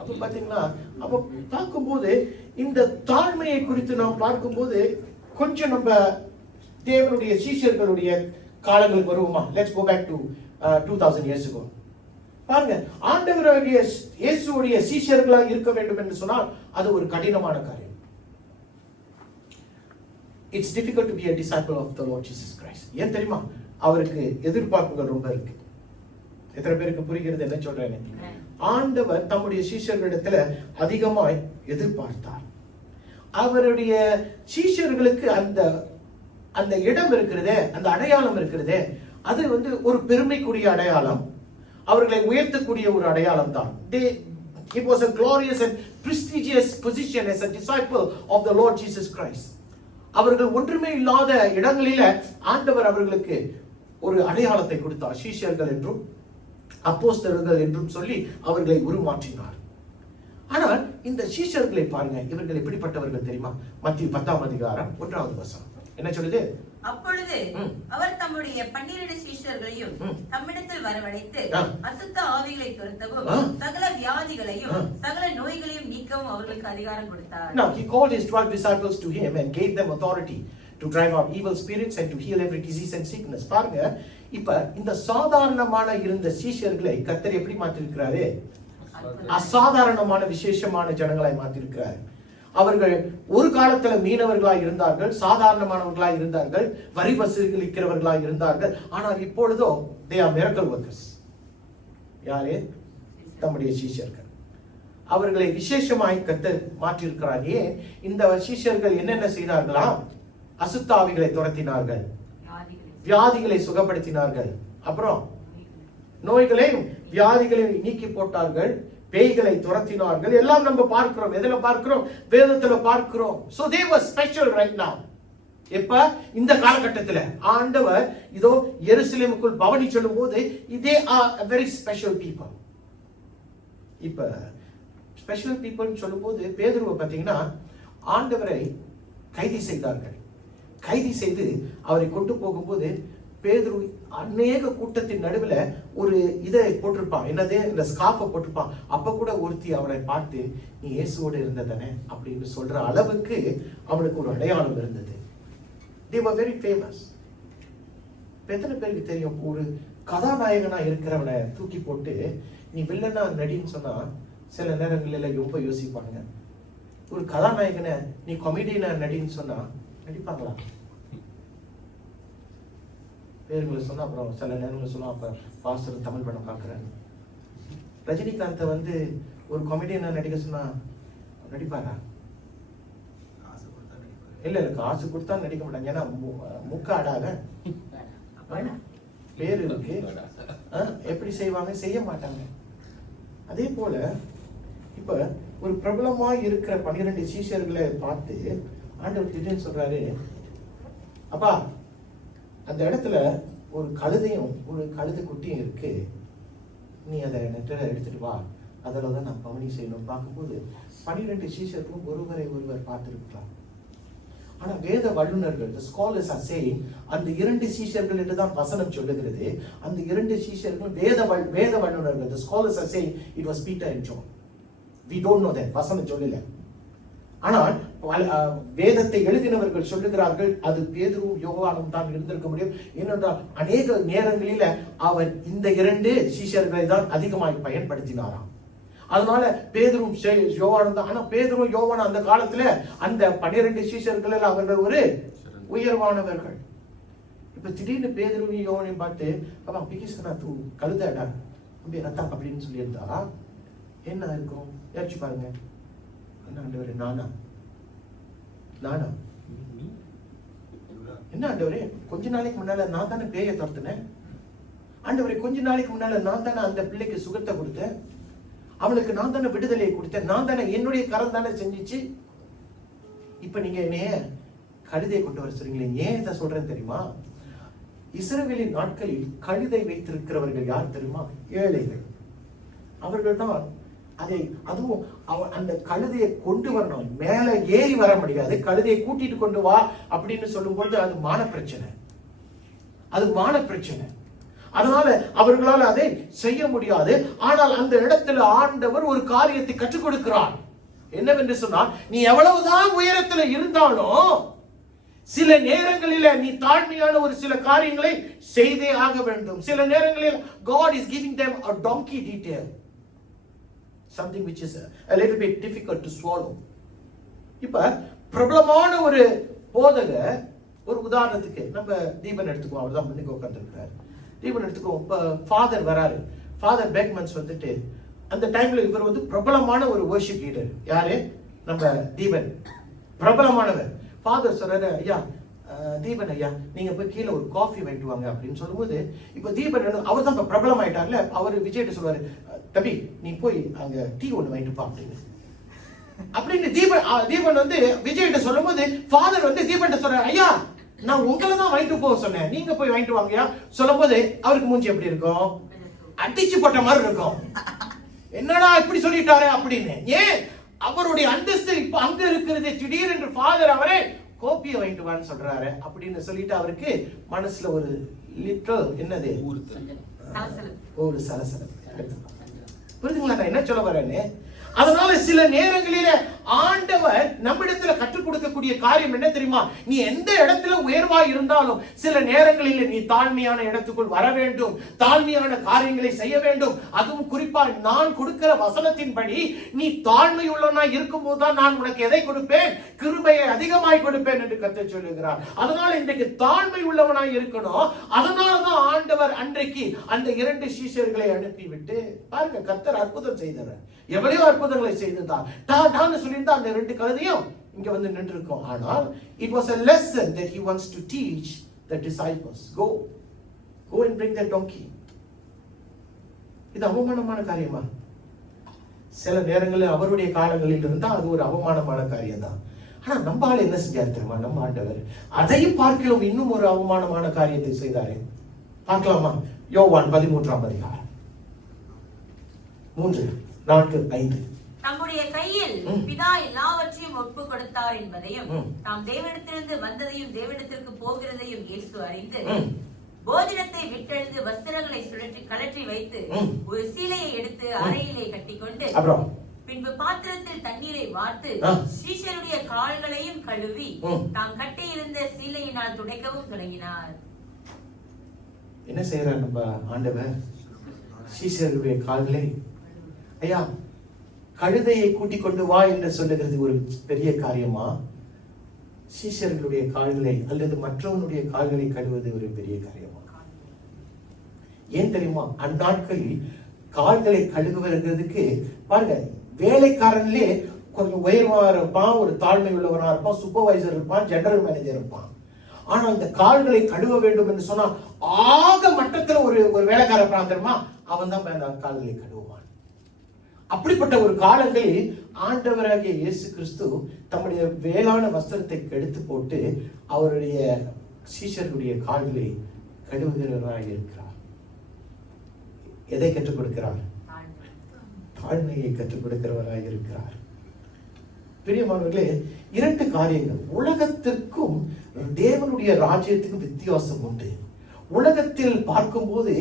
அப்ப பாத்தீங்களா, அப்ப பார்க்கும்போது இந்த தாழ்மையை குறித்து நாம் பார்க்கும்போது கொஞ்சம் நம்ம தேவனுடைய சீஷர்களுடைய காலங்களுக்கு வருவோமா? Let's go back to 2000 years ago. பாருங்க, ஆண்டவருடைய இயேசுவுடைய சீஷர்களா இருக்க வேண்டும் என்று சொன்னால் அது ஒரு கடினமான காரியம். It's difficult to be a disciple of the Lord Jesus Christ. ஏன் தெரியுமா? அவருக்கு எதிர்பார்ப்புகள் ரொம்ப இருக்கு. எத்தனை பேருக்கு புரிகிறது என்ன சொல்றேன்? ஆண்டவர் தம்முடைய சீஷர்களிடத்துல அதிகமாய் எதிர்பார்த்தார். அவருடைய சீஷர்களுக்கு அந்த இடம் இருக்கிறதே, அந்த அடையாளம் இருக்கிறதே, அது ஒரு பெருமைக்குரிய அடையாளம், அவர்களை உயர்த்தக்கூடிய ஒரு அடையாளம் தான். It was a glorious and prestigious position as a disciple of the Lord Jesus Christ. அவர்கள் ஒன்றுமே இல்லாத இடங்களில ஆண்டவர் அவர்களுக்கு ஒரு அடையாளத்தை கொடுத்தார். சீஷர்கள் என்றும் அப்போஸ்தலர்கள் என்றும் சொல்லி அவர்களை உருமாற்றினார். ஆனால் இந்த சீஷர்களை பாருங்க, இவர்கள் எப்படிப்பட்டவர்கள் தெரியுமா? மத்திய 10ஆம் அதிகாரம் 1வது வசனம் என்ன சொல்லுது? அப்பொழுது அவர் தம்முடைய 12 சீஷர்களையும் தம்மிடத்தில் வரவழைத்து அசுத்த ஆவிகளை துரத்தவும் சகல வியாதிகளையும் சகல நோய்களையும் நீக்கவும் அவர்களுக்கு அதிகாரம் கொடுத்தார். Now he called his 12 disciples to him and gave them authority to drive out evil spirits and to heal every disease and sickness. பாருங்க, இப்ப இந்த சாதாரணமான இருந்த சீஷர்களை கர்த்தர் எப்படி மாற்றிருக்கிறாரு? அசாதாரணமான விசேஷமான ஜனங்களாய் மாற்றிருக்கிறார். அவர்கள் ஒரு காலத்துல மீனவர்களாய் இருந்தார்கள், சாதாரணமானவர்களாய் இருந்தார்கள், வரி வசூலிக்கிறவர்களாய் இருந்தார்கள். ஆனால் இப்பொழுதோ they are miracle workers. யாரே? தம்முடைய சீஷர்கள். அவர்களை விசேஷமாய் கர்த்தர் மாற்றியிருக்கிறார். ஏன்? இந்த சீஷர்கள் என்னென்ன செய்தார்களா? அசுத்த ஆவிகளை துரத்தினார்கள், வியாதிகளை சுகப்படுத்தினார்கள், அப்புறம் நோய்களையும் வியாதிகளையும் நீக்கி போட்டார்கள், பேய்களை துரத்தினார்கள். எல்லாம் நம்ம பார்க்கிறோம். எதுல பார்க்கிறோம்? வேதத்துல பார்க்கிறோம். So they were special right now. எப்ப? இந்த காலகட்டத்துல ஆண்டவர் இதோ எருசலேமுக்குள் பவனி சொல்லும் போது they are a very special people. இப்ப ஸ்பெஷல் பீப்புள் சொல்லும் போது பேதுருவை பார்த்தீங்கன்னா ஆண்டவரை கைது செய்தார்கள். கைது செய்து அவரை கொண்டு போகும்போது பேதுரு அநேக கூட்டத்தின் நடுவில் ஒரு இதை போட்டிருப்பான், என்னது, இந்த ஸ்கார்ஃபை போட்டிருப்பான். அப்ப கூட ஒருத்தி அவனை பார்த்து நீ இயேசுவோடு இருந்ததானே அப்படின்னு சொல்ற அளவுக்கு அவனுக்கு ஒரு அடையாளம் இருந்தது. They were very famous. எத்தனை பேருக்கு தெரியும், ஒரு கதாநாயகனா இருக்கிறவனை தூக்கி போட்டு நீ வில்லனா நடின்னு சொன்னா சில நேரங்களில் ரொம்ப யோசிப்பாங்க. ஒரு கதாநாயகனை நீ காமெடியனா நடின்னு சொன்னா நடிப்பாங்களா? பேருங்களை சொன்னா அப்புறம் சில நேரங்களை சொன்னா அப்ப பாஸ்டர் தமிழ் படம் பார்க்குறாரு. ரஜினிகாந்தை ஒரு காமெடியனா நடிக்க சொன்னா நடிப்பாரா? இல்ல காசு கொடுத்தா நடிக்க மாட்டாங்க. ஏன்னா முக்காடாக பேரு இருக்கு, எப்படி செய்வாங்க? செய்ய மாட்டாங்க. அதே போல இப்ப ஒரு பிரபலமா இருக்கிற 12 சீஷர்களை பார்த்து ஆண்டவர் திடீர்னு சொல்றாரு, அப்பா அந்த இடத்துல ஒரு கழுதையும் ஒரு கழுதை குட்டியும் இருக்கு, நீ அதை நெற்றில எடுத்துட்டு வா, அதில் தான் நான் பவனி செய்யணும். பார்க்கும்போது 12 சீஷர்களும் ஒருவரை ஒருவர் பார்த்திருக்கலாம். ஆனா வேத வல்லுநர்கள், the scholars are saying, அந்த 2 சீஷர்கள் என்று தான் வசனம் சொல்லுகிறது. அந்த 2 சீஷர்கள் வேத வல்லுநர்கள், the scholars are saying it was Peter and John. We don't know that, வசனம் சொல்லல. ஆனால் வேதத்தை எழுதினவர்கள் சொல்லுகிறார்கள் அது பேதுருவும் யோவானும் தான் இருந்திருக்க முடியும். ஏனென்றால் அநேக நேரங்களில அவர் இந்த 2 சீஷர்களை தான் அதிகமாய் பயன்படுத்தினாராம். அதனால பேதுரும் யோவானும் தான். ஆனா பேதுரும் யோவானும் அந்த காலத்துல அந்த 12 சீஷர்கள் அவர்கள் ஒரு உயர்வானவர்கள். இப்ப திடீர்னு பேதுருவையும் யோவானையும் பார்த்து, அப்பா பிகிசனா தூ கழுதாடா அப்படி ரத்தம் அப்படின்னு சொல்லியிருந்தா என்ன இருக்கும்? யோசிச்சு பாருங்க. என்ன ஆண்டவரே, நானா என்ன ஆண்டவரே, கொஞ்ச நாளைக்கு முன்னால நான் தானே பேயை துரத்துனேன். ஆண்டவரே, கொஞ்ச நாளைக்கு முன்னால நான் தானே அந்த பிள்ளைக்கு சுகத்தை கொடுத்தேன். அவளுக்கு நான் தானே விடுதலையை கொடுத்தேன். நான் தானே, என்னுடைய கரம் தானே செஞ்சிச்சு. இப்ப நீங்க என்னைய கழுதையை கொண்டு வர சொல்றீங்களே. ஏன் இதை சொல்றேன்னு தெரியுமா? இஸ்ரவேலின் நாட்களில் கழுதை வைத்திருக்கிறவர்கள் யார் தெரியுமா? ஏழைகள். அவர்கள் தான் அதுவும் அந்த கழுதையை கொண்டு வரணும். மேல ஏறி வர முடியாது. கழுதையை கூட்டிட்டு கொண்டு வா அப்படின்னு சொல்லும்போது அது மான பிரச்சனை. அதனால அவர்களால் அதை செய்ய முடியாது. ஆனால் அந்த இடத்துல ஆண்டவர் ஒரு காரியத்தை கற்றுக் கொடுக்கிறார். என்னவென்று சொன்னால், நீ எவ்வளவுதான் உயரத்துல இருந்தாலும் சில நேரங்களில நீ தாழ்மையான ஒரு சில காரியங்களை செய்தே ஆக வேண்டும். சில நேரங்களில் God is giving them a donkey detail, something which is a little bit difficult to swallow. இப்ப பிரபலமான ஒரு போதகர், ஒரு உதாரணத்துக்கு நம்ம தீபன் எடுத்துக்குவோம். அவர் தான் முன்னுக்கு உட்கார்ந்துருக்கிறார். தீபன் எடுத்துக்குவோம். இப்ப ஃபாதர் வராரு. ஃபாதர் பேக்மன்ஸ் வந்துட்டு அந்த டைம்ல இவர் வந்து பிரபலமான ஒரு வர்ஷிப் லீடர். யாரு? நம்ம தீபன், பிரபலமானவர். ஃபாதர் சொல்றாரு, ஐயா தீபன் ஐயா, நீங்க போய் கீழே ஒரு காஃபி வாங்கிட்டு வாங்க அப்படின்னு சொல்லும்போது, இப்ப தீபன் அவர் தான் இப்ப பிரபலம் ஆயிட்டார்ல. அவர் விஜய்கிட்ட சொல்லுவாரு, தம்பி நீ போய் அங்க டீ ஒண்ணு வாங்கிட்டு பா அப்படின்னு தீபன் வந்து விஜய்கிட்ட சொல்லும் போது, ஃபாதர் வந்து தீபன் சொல்றாரு, ஐயா நான் உங்களை தான் வாங்கிட்டு போக சொன்னேன், நீங்க போய் வாங்கிட்டு வாங்கயா சொல்லும் போது அவருக்கு மூஞ்சி எப்படி இருக்கும்? அடிச்சு போட்ட மாதிரி இருக்கும். என்னடா இப்படி சொல்லிட்டாரு அப்படின்னு. ஏன்? அவருடைய அந்தஸ்து இப்ப அங்க இருக்கிறது. திடீரென்று ஃபாதர் அவரே கோப்பியை வாங்கிட்டு வான்னு சொல்றாரு அப்படின்னு சொல்லிட்டு அவருக்கு மனசுல ஒரு லிட்டல் என்னது, ஒரு சலசலம். புரியுதுங்களா நான் என்ன சொல்ல வரேன்னு? அதனால சில நேரங்களில ஆண்டவர் நம்மிடத்துல கற்றுக் கொடுக்கக்கூடிய காரியம் என்ன தெரியுமா? நீ எந்த இடத்துல உயர்வா இருந்தாலும் சில நேரங்களில் நீ தாழ்மையான இடத்துக்குள் வர வேண்டும். தாழ்மையான காரியங்களை செய்ய வேண்டும். அதுவும் குறிப்பா நான் கொடுக்கிற வசனத்தின்படி நீ தாழ்மை உள்ளவனா இருக்கும் போதுதான் நான் உனக்கு எதை கொடுப்பேன்? கிருபையை அதிகமாய் கொடுப்பேன் என்று கர்த்தர் சொல்லுகிறார். அதனால இன்றைக்கு தாழ்மை உள்ளவனாய் இருக்கணும். அதனாலதான் ஆண்டவர் அன்றைக்கு அந்த 2 சீஷர்களை அனுப்பிவிட்டு, பாருங்க கர்த்தர் அற்புதம் செய்தார். எவ்வளவு அற்புதங்களை செய்ததால் சொல்லியிருந்தா அந்த 2 கழுதையும் இங்க வந்து நின்று இருக்கும். ஆனால் it was a lesson that he wants to teach the disciples. Go and bring that donkey. இது அவமானமான காரியமா? சில நேரங்களில் அவருடைய காலங்களில் இருந்தா அது ஒரு அவமானமான காரியம் தான். ஆனா நம்ம ஆள் என்ன செஞ்சாரு தெரியுமா? நம்ம ஆண்டவர் அதையும் பார்க்கலாம் இன்னும் ஒரு அவமானமான காரியத்தை செய்தாரே. பார்க்கலாமா? யோவான் 13ஆம் அதிகாரம் 3-4-5. தம்முடைய கையில் பிதா எல்லாவற்றையும் ஒப்பு கொடுத்தார் என்பதையும் தாம் தேவனிடத்திலிருந்து வந்ததையும் தேவனிடத்திற்கு போகிறதையும் இயேசு அறிந்து போஜனத்தை விட்டெழுந்து வஸ்திரங்களை சுழற்றி கலற்றி வைத்து ஒரு சீலையை எடுத்து அறையிலே கட்டிக்கொண்டு பின்பு பாத்திரத்தில் தண்ணீரை வார்த்து சீஷருடைய கால்களையும் கழுவி தாம் கட்டியிருந்த சீலையினால் துடைக்கவும் தொடங்கினார். என்ன செய்யறார் நம்ம ஆண்டவர்? சீஷருடைய கால்களை, ஐயா கழுதையை கூட்டிக் கொண்டு வா என்று சொல்லுகிறது ஒரு பெரிய காரியமா? சீஷர்களுடைய கால்களை அல்லது மற்றவனுடைய கால்களை கழுவது ஒரு பெரிய காரியமா? ஏன் தெரியுமா? அந்நாட்களில் கால்களை கழுவுவதற்கு பாருங்க, வேலைக்காரன்லே கொஞ்சம் உயர்வா இருப்பான், ஒரு தாழ்மை உள்ளவனா இருப்பான், சூப்பர்வைசர் இருப்பான், ஜெனரல் மேனேஜர் இருப்பான். ஆனா இந்த கால்களை கழுவ வேண்டும் என்று சொன்னா ஆக மட்டத்துல ஒரு வேலைக்காரன் தெரியுமா, அவன் தான் கால்களை கழுவுவான். அப்படிப்பட்ட ஒரு காலங்களில் ஆண்டவராகிய இயேசு கிறிஸ்து தம்முடைய வேளாண் வஸ்திரத்தை எடுத்து போட்டு அவருடைய சீஷர்களுடைய கால்களை கழுவுகிறவராக இருக்கிறார். எதை கற்றுக் கொடுக்கிறார்? தாழ்மையை கற்றுக் கொடுக்கிறவராக இருக்கிறார். பிரியமானவர்களே, 2 காரியங்கள். உலகத்திற்கும் தேவனுடைய ராஜ்யத்துக்கும் வித்தியாசம் உண்டு. உலகத்தில் பார்க்கும்போது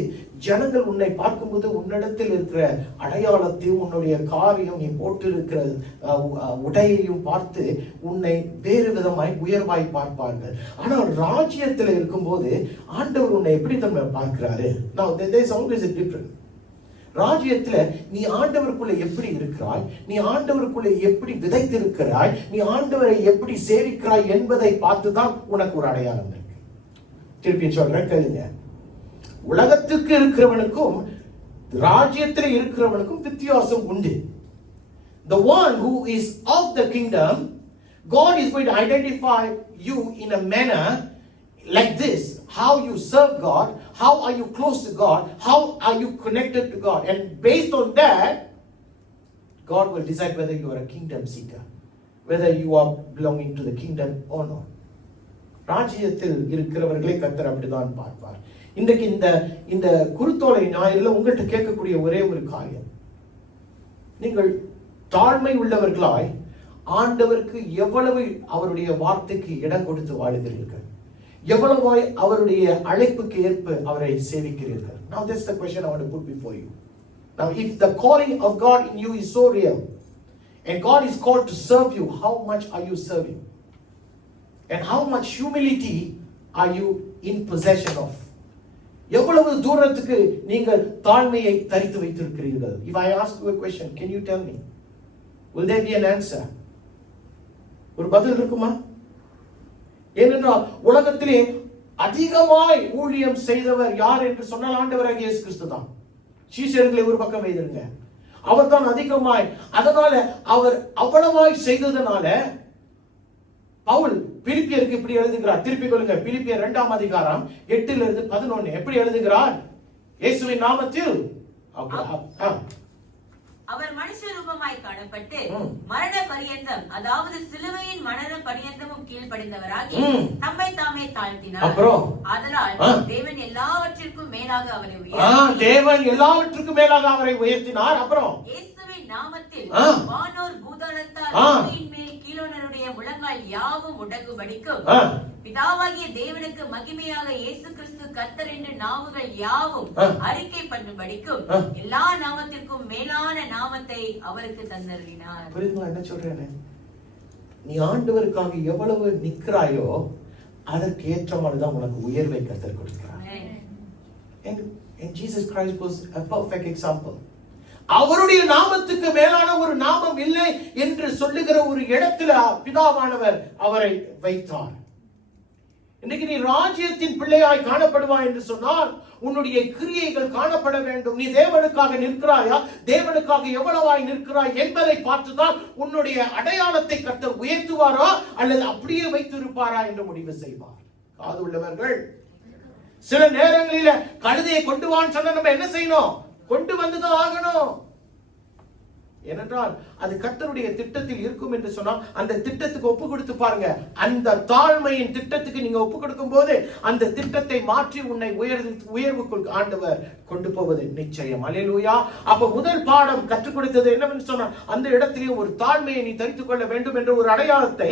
ஜனங்கள் உன்னை பார்க்கும்போது உன்னிடத்தில் இருக்கிற அடையாளத்தையும் உன்னுடைய காரியம் நீ போட்டிருக்கிற உடையையும் பார்த்து உன்னை வேறு விதமாய் உயர்வாய் பார்ப்பார்கள். ஆனால் ராஜ்யத்தில் இருக்கும்போது ஆண்டவர் உன்னை எப்படி தான் பார்க்கிறாரு? Now there is always a difference. ராஜ்யத்துல நீ ஆண்டவருக்குள்ள எப்படி இருக்கிறாய், நீ ஆண்டவருக்குள்ள எப்படி விதைத்திருக்கிறாய், நீ ஆண்டவரை எப்படி சேவிக்கிறாய் என்பதை பார்த்துதான் உனக்கு ஒரு அடையாளம் இருக்கு. திருப்பி சொல்றேன் கேளுங்க. உலகத்துக்கு இருக்கிறவனுக்கும் ராஜ்யத்தில் இருக்கிறவனுக்கும் வித்தியாசம் உண்டு. The one who is of the kingdom, God is going to identify you in a manner like this. How you serve God, how are you close to God, how are you connected to God, and based on that, God will decide whether you are a kingdom seeker, whether you are belonging to the kingdom or not. ராஜ்யத்தில் இருக்கிறவர்களை கர்த்தர் அப்படிதான் பார்ப்பார். இன்றைக்கு இந்த குருத்தோலை ஞாயிறுல உங்கள்கிட்ட கேட்கக்கூடிய ஒரே ஒரு காரியம், நீங்கள் தாழ்மை உள்ளவர்களாய் ஆண்டவருக்கு எவ்வளவு அவருடைய வார்த்தைக்கு இடம் கொடுத்து வாழுகிறீர்கள், எவ்வளவாய் அவருடைய அழைப்புக்கு ஏற்ப அவரை சேவிக்கிறீர்கள். Now that's the question I want to put before you. Now if the calling of God in you is so real and God is called to serve you, how much are you serving? And how much humility are you in possession of? எவ்வளவு தூரத்துக்கு நீங்கள் தாழ்மையை தரித்து வைத்திருக்கிறீர்கள்? If I ask you a question, can you tell me? Will there be an answer? ஒரு பதில் இருக்குமா? ஏனென்றால் உலகத்திலே அதிகமாய் ஊழியம் செய்தவர் யார் என்று சொன்னால் ஆண்டவராகிய இயேசு கிறிஸ்து தான். சீஷர்களை ஒரு பக்கம் வைத்திருங்க, அவர் தான் அதிகமாய். அதனால அவர் அவ்வளவாய் செய்ததனால பவுல் பிலிப்பியருக்கு இப்படி எழுதுகிறார். திருப்பிக் கொள்ளுங்க, பிலிப்பியர் 2ஆம் அதிகாரம் 8-11 எப்படி எழுதுகிறார்? இயேசுவின் நாமத்தில் அவர் மனுஷ ரூபமாய் காணப்பட்டு மரண பரியந்தம், அதாவது சிலுவையின் மரண பரியந்தமும் கீழ்ப்படிந்தவராகி தம்மை தாமே தாழ்த்தினார். அதனால் தேவன் எல்லாவற்றிற்கும் மேலாக அவரை உயர்த்தினார். அப்புறம் இயேசுவின் நாமத்தில் வானோர் பூதலத்தார் மேல் கீழோனருடைய முழங்கால் யாவும் முடங்கும்படிக்கும் பிதாவாகிய தேவனுக்கு மகிமையாக இயேசு கிறிஸ்து கர்த்தர் என்று நாவுகள் யாவும் அறிக்கை பண்ணும்படிக்கும் எல்லா நாமத்திற்கும் மேலான நாமத்தை அவருக்கு தந்தருளினார். புரியுதுங்களா என்ன சொல்றேன்னு? நீ ஆண்டவருக்காக எவ்வளவு நிற்கிறாயோ அதற்கு ஏற்ற மாதிரிதான் உனக்கு உயர்வை கர்த்தர் கொடுக்கிறார். And Jesus Christ was a perfect example. அவருடைய நாமத்துக்கு மேலான ஒரு நாமம் இல்லை என்று சொல்லுகிற ஒரு இடத்துல பிதாவானவர் அவரை வைத்தார். இன்னைக்கு நீ ராஜ்யத்தின் பிள்ளையாய் காணப்படுவாய் என்று சொன்னால் உன்னுடைய கிரியைகள் காணப்பட வேண்டும். நீ தேவனுக்காக நிற்கிறாயா, தேவனுக்காக எவ்வளவாய் நிற்கிறாய் என்பதை பார்த்துதான் உன்னுடைய அடையாளத்தை கர்த்தர் உயர்த்துவாரா அல்லது அப்படியே வைத்திருப்பாரா என்று முடிவு செய்வார். காது உள்ளவர்கள், சில நேரங்களில கழுதையை கொண்டு வான்னு சொன்னா நம்ம என்ன செய்யணும்? கொண்டு வந்துதான் ஆகணும். ஏனென்றால் அது கர்த்தருடைய திட்டத்தில் இருக்கும் என்று சொன்னால் அந்த திட்டத்துக்கு ஒப்பு கொடுத்து பாருங்க. அந்த தாழ்மையின் திட்டத்துக்கு நீங்க ஒப்பு கொடுக்கும் போது அந்த திட்டத்தை மாற்றி உன்னை உயர்வுக்குள் ஆண்டவர் கொண்டு போவது நிச்சயம். அல்லேலூயா. அப்ப முதல் பாடம் கற்றுக் கொடுத்தது என்னவென்று சொன்னால் அந்த இடத்திலே ஒரு தாழ்மையை நீ தரித்துக் கொள்ள வேண்டும் என்ற ஒரு அடையாளத்தை,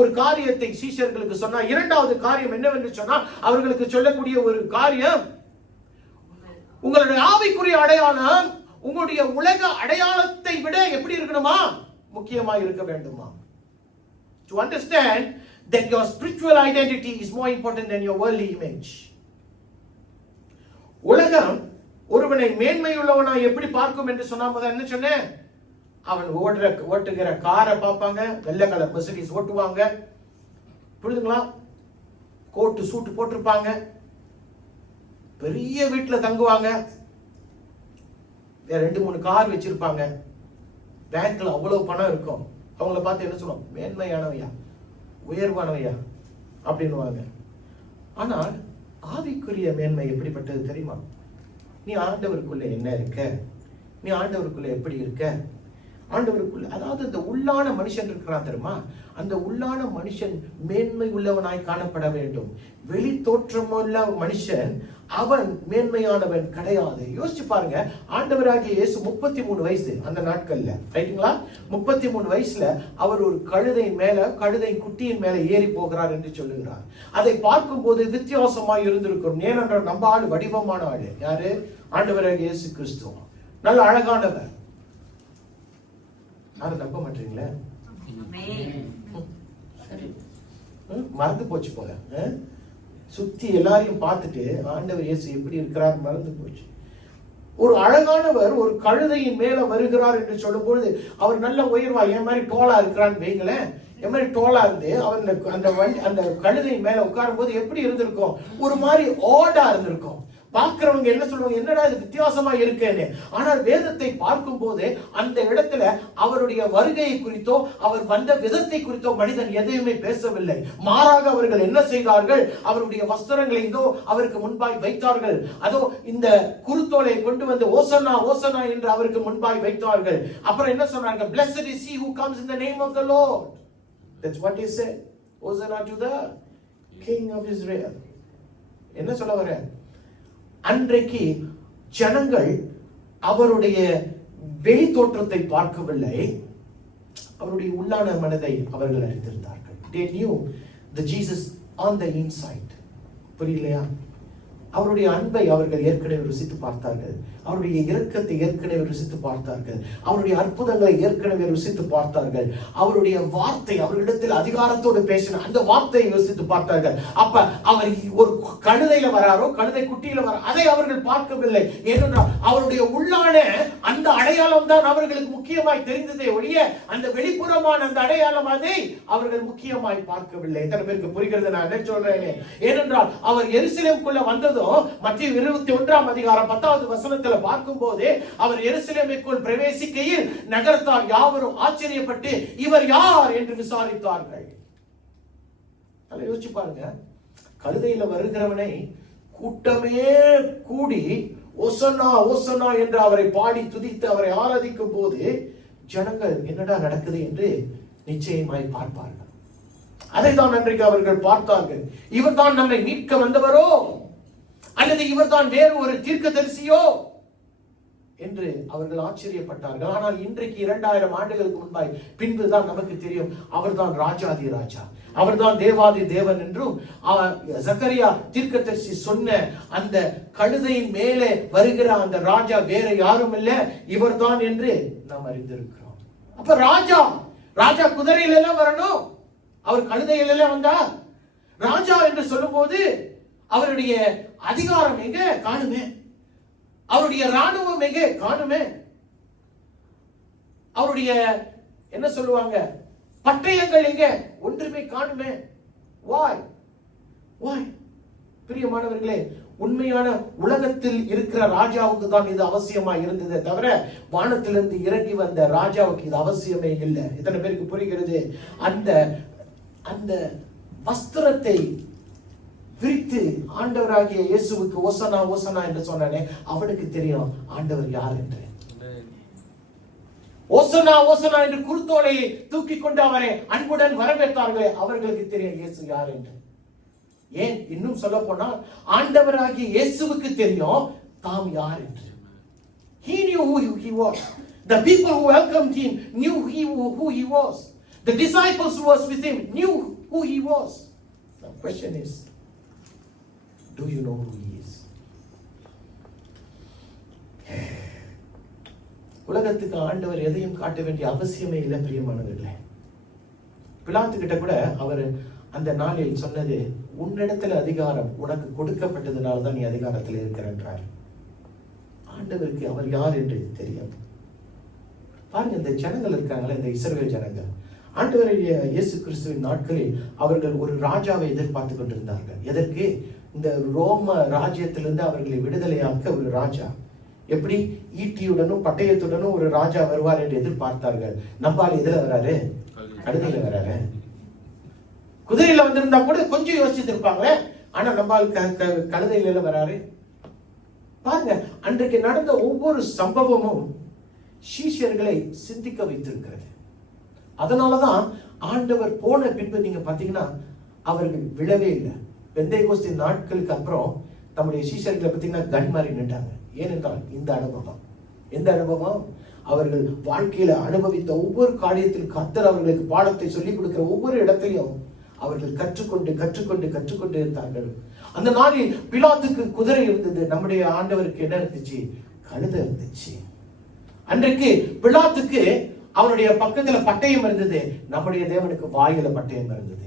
ஒரு காரியத்தை சீஷர்களுக்கு சொன்னார். இரண்டாவது காரியம் என்னவென்று சொன்னால் அவர்களுக்கு சொல்லக்கூடிய ஒரு காரியம், உங்களுடைய ஆவிக்குரிய அடையாளம் உங்களுடைய உலக அடையாளத்தை விட எப்படி இருக்கணுமா? முக்கியமா இருக்க வேண்டுமா? To understand that your spiritual identity is more important than your worldly image. உலகம் ஒருவனை மேன்மையுள்ளவனா எப்படி பார்க்கும் என்று சொன்னாம என்ன சொன்னேன்? அவன் ஓட்டுகிற காரை பார்ப்பாங்க, வெள்ளை கலர் மெர்சிடிஸ் ஓட்டுவாங்க, புரியுதுங்களா? கோட்டு சூட்டு போட்டிருப்பாங்க, பெரிய வீட்டுல தங்குவாங்க, 2-3 கார் வச்சிருப்பாங்க, பேங்க்ல அவ்வளவு பணம் இருக்கும். அவங்கள பார்த்து என்ன சொல்லுவோம்? மேன்மையானவையா, உயர்வானவையா அப்படின்னுவாங்க. ஆனால் ஆவிக்குரிய மேன்மை எப்படிப்பட்டது தெரியுமா? நீ ஆண்டவருக்குள்ள என்ன இருக்க, நீ ஆண்டவருக்குள்ள எப்படி இருக்க, ஆண்டவருக்குள்ள, அதாவது இந்த உள்ளான மனுஷன் இருக்கிறான் தெரியுமா? அந்த உள்ளான மனுஷன் மேன்மை உள்ளவனாய் காணப்பட வேண்டும். வெளி தோற்றமுள்ள மனுஷன் அவன் மேன்மையானவன் கிடையாது. யோசிச்சு பாருங்க, ஆண்டவராகிய இயேசு 33 வயசு அந்த நாட்கள்ல, ரைட்டுங்களா? 33 வயசுல அவர் ஒரு கழுதை குட்டியின் மேல ஏறி போகிறார் என்று சொல்லுகிறார். அதை பார்க்கும் போது வித்தியாசமாய் இருந்திருக்கும். ஏனென்றால் நம்ம ஆளு வடிவமான ஆளு யாரு? ஆண்டவராகிய இயேசு கிறிஸ்து. நல்ல அழகானவர். யாரும் நம்ப மாட்டீங்களா? மறந்து போச்சு போல. சுத்தி எல்லாரையும் பார்த்துட்டு ஆண்டவர் இயேசு எப்படி இருக்கிறார் மறந்து போச்சு. ஒரு அழகானவர் ஒரு கழுதையின் மேல வருகிறார் என்று சொல்லும் பொழுது அவர் நல்ல உயர்வா என் மாதிரி டோலா இருக்கிறான்னு வைங்களேன். என் மாதிரி டோலா இருந்து அவர் அந்த கழுதையின் மேல உட்காரும் போது எப்படி இருந்திருக்கும்? ஒரு மாதிரி ஓடா இருந்திருக்கும். பார்க்கிறவங்க என்ன சொல்லுவாங்க, என்னடா இது வித்தியாசமா இருக்கேன்னு. ஆனால் வேதத்தை பார்க்கும் போது அந்த இடத்துல அவருடைய வருகையை குறித்தோ அவர் வந்த விதத்தை குறித்தோ மனிதன் எதையுமே பேசவில்லை. மாறாக அவர்கள் என்ன செய்தார்கள், அவருடைய வஸ்திரங்களை இதோ அவருக்கு முன்பாய் வைத்தார்கள். அதோ இந்த குருத்தோலை கொண்டு வந்து ஓசன்னா ஓசன்னா என்று அவருக்கு முன்பாய் வைத்தார்கள். அப்புறம் என்ன சொன்னாங்க, blessed is he who comes in the name of the Lord. That's what he said. Hosanna to the King of Israel. என்ன சொல்ல வர, அன்றைக்கு ஜனங்கள் அவருடைய வெளி தோற்றத்தை பார்க்கவில்லை, அவருடைய உள்ளான மனதை அவர்கள் அறிந்திருந்தார்கள். They knew the Jesus on the inside. புரியலையா? அவருடைய அன்பை அவர்கள் ஏற்கனவே ருசித்து பார்த்தார்கள், அவருடைய இரக்கத்தை ஏற்கனவே ருசித்து பார்த்தார்கள், அவருடைய அற்புதங்களை ஏற்கனவே ருசித்து பார்த்தார்கள், அவருடைய வார்த்தை அவர்களிடத்தில் அதிகாரத்தோடு பேசின அந்த வார்த்தையை ருசித்து பார்த்தார்கள். அப்ப அவர் ஒரு கழுதையில வராரோ கழுதை குட்டியில வர அதை அவர்கள் பார்க்கவில்லை. ஏனென்றால் அவருடைய உள்ளான அந்த அடையாளம் தான் அவர்களுக்கு முக்கியமாய் தெரிந்ததே ஒழிய அந்த வெளிப்புறமான அந்த அடையாளம் அதை அவர்கள் முக்கியமாய் பார்க்கவில்லை. எத்தனை பேருக்கு புரிகிறது நான் என்ன சொல்றேன்? ஏனென்றால் அவர் எருசலேமுக்குள்ள வந்ததும் மத்திய 21 அதிகாரம் 10வது வசனத்தில் பார்க்கும் போது அவர் எருசலேமுக்குள் பிரவேசிக்கையில் நகரத்தார் யாவரும் ஆச்சரியப்பட்டு இவர் யார் என்று விசாரித்தார்கள். யோசிச்சு பாருங்க, கழுதையில வருகிறவனை கூட்டமே கூடி ஓசன்னா ஓசன்னா என்று அவரை பாடி துதித்து அவரை ஆராதிக்கும் போது ஜனங்கள் என்னடா நடக்குது என்று நிச்சயமாய் பார்ப்பார்கள். அதை தான் அன்றைக்கு அவர்கள் பார்த்தார்கள். இவர் தான் நம்மை மீட்க வந்தவரோ அல்லது இவர் தான் வேறு ஒரு தீர்க்கதரிசியோ என்று அவர்கள் ஆச்சரியப்பட்டார்கள். ஆனால் இன்றைக்கு 2000 ஆண்டுகளுக்கு முன்பாய் பின்புதான் நமக்கு தெரியும் அவர்தான் ராஜாதி ராஜா, அவர்தான் தேவாதி தேவன் என்றும் சக்கரியா தீர்க்கதரிசி சொன்ன அந்த கழுதையின் மேலே வருகிற அந்த ராஜா வேற யாரும் இல்ல இவர்தான் என்று நாம் அறிந்திருக்கிறோம். அப்ப ராஜா குதிரையில எல்லாம் வரணும், அவர் கழுதையில எல்லாம் வந்தா ராஜா என்று சொல்லும் போது அவருடைய அதிகாரம் எங்க காணுமே, அவருடைய ராணுவம் எங்க காணுமே, அவருடைய என்ன சொல்லுவாங்க பட்டயங்கள் எங்க ஒன்றுமே காணுமே. வாய் பிரியமானவர்களே, உண்மையான உலகத்தில் இருக்கிற ராஜாவுக்கு தான் இது அவசியமா இருந்ததே தவிர வானத்திலிருந்து இறங்கி வந்த ராஜாவுக்கு இது அவசியமே இல்லை. இத்தனை பேருக்கு புரிகிறது? அந்த அந்த வஸ்திரத்தை விரித்து ஆண்டவராகிய இயேசுவுக்கு ஓசனா ஓசனா என்று சொன்னானே அவனுக்கு தெரியும் ஆண்டவர் யார் என்று. ஓசனா ஓசனா என்று குருத்தோலை தூக்கி கொண்டு அவரை அன்புடன் வரவேற்றார்களே அவர்களுக்கு தெரியும் இயேசு யார் என்று. ஏன் இன்னும் சொல்ல போனால் ஆண்டவராகிய இயேசுவுக்கு தெரியும் தாம் யார் என்று. He knew who he was. The people who welcomed him knew who he was. The disciples who was with him knew who he was. The question is, do you know who he is? உலகத்துக்கு ஆண்டவர் எதையும் காட்ட வேண்டிய அவசியமே இல்லை பிரியமானவர்களே. பிலாத்து கிட்ட கூட அவர் அந்த நாளில் சொன்னது, உன்னிடத்துல அதிகாரம் உனக்கு கொடுக்கப்பட்டதுனால தான் நீ அதிகாரத்தில் இருக்கிறார். ஆண்டவருக்கு அவர் யார் என்று தெரியும். பாருங்க, இந்த ஜனங்கள் இருக்காங்களே, இந்த இஸ்ரவேல் ஜனங்கள், ஆண்டவருடைய இயேசு கிறிஸ்துவின் நாட்களில் அவர்கள் ஒரு ராஜாவை எதிர்பார்த்து கொண்டிருந்தார்கள். எதற்கு? இந்த ரோம ராஜ்யத்திலிருந்து அவர்களை விடுதலையாக்க ஒரு ராஜா. எப்படி ஈட்டியுடனும் பட்டயத்துடனும் ஒரு ராஜா வருவார் என்று எதிர்பார்த்தார்கள். நம்பால் எதுல வராரு? கழுதையில வராரு. குதிரையில வந்திருந்தா கூட கொஞ்சம் யோசிச்சு இருப்பாங்க. ஆனா நம்பால் கழுதையில வராரு. பாருங்க, அன்றைக்கு நடந்த ஒவ்வொரு சம்பவமும் சீஷர்களை சிந்திக்க வைத்திருக்கிறது. அதனாலதான் ஆண்டவர் போன பின்பு நீங்க பாத்தீங்கன்னா அவர்கள் விழவே இல்லை. பெந்தேகோஸ்து நாட்களுக்கு அப்புறம் தம்முடைய சீஷர்களை பார்த்தீங்கன்னா கன் மாதிரி நின்றாங்க. ஏனென்றால் இந்த அனுபவம், எந்த அனுபவம்? அவர்கள் வாழ்க்கையில அனுபவித்த ஒவ்வொரு காரியத்திலும் கர்த்தர் அவர்களுக்கு பாடத்தை சொல்லிக் கொடுக்கிற ஒவ்வொரு இடத்திலையும் அவர்கள் கற்றுக்கொண்டு இருந்தார்கள். அந்த நாளில் பிலாத்துக்கு குதிரை இருந்தது, நம்முடைய ஆண்டவருக்கு என்ன இருந்துச்சு? கழுதை இருந்துச்சு. அன்றைக்கு பிலாத்துக்கு அவனுடைய பக்கத்துல பட்டயம் இருந்தது, நம்முடைய தேவனுக்கு வாயில பட்டயம் இருந்தது.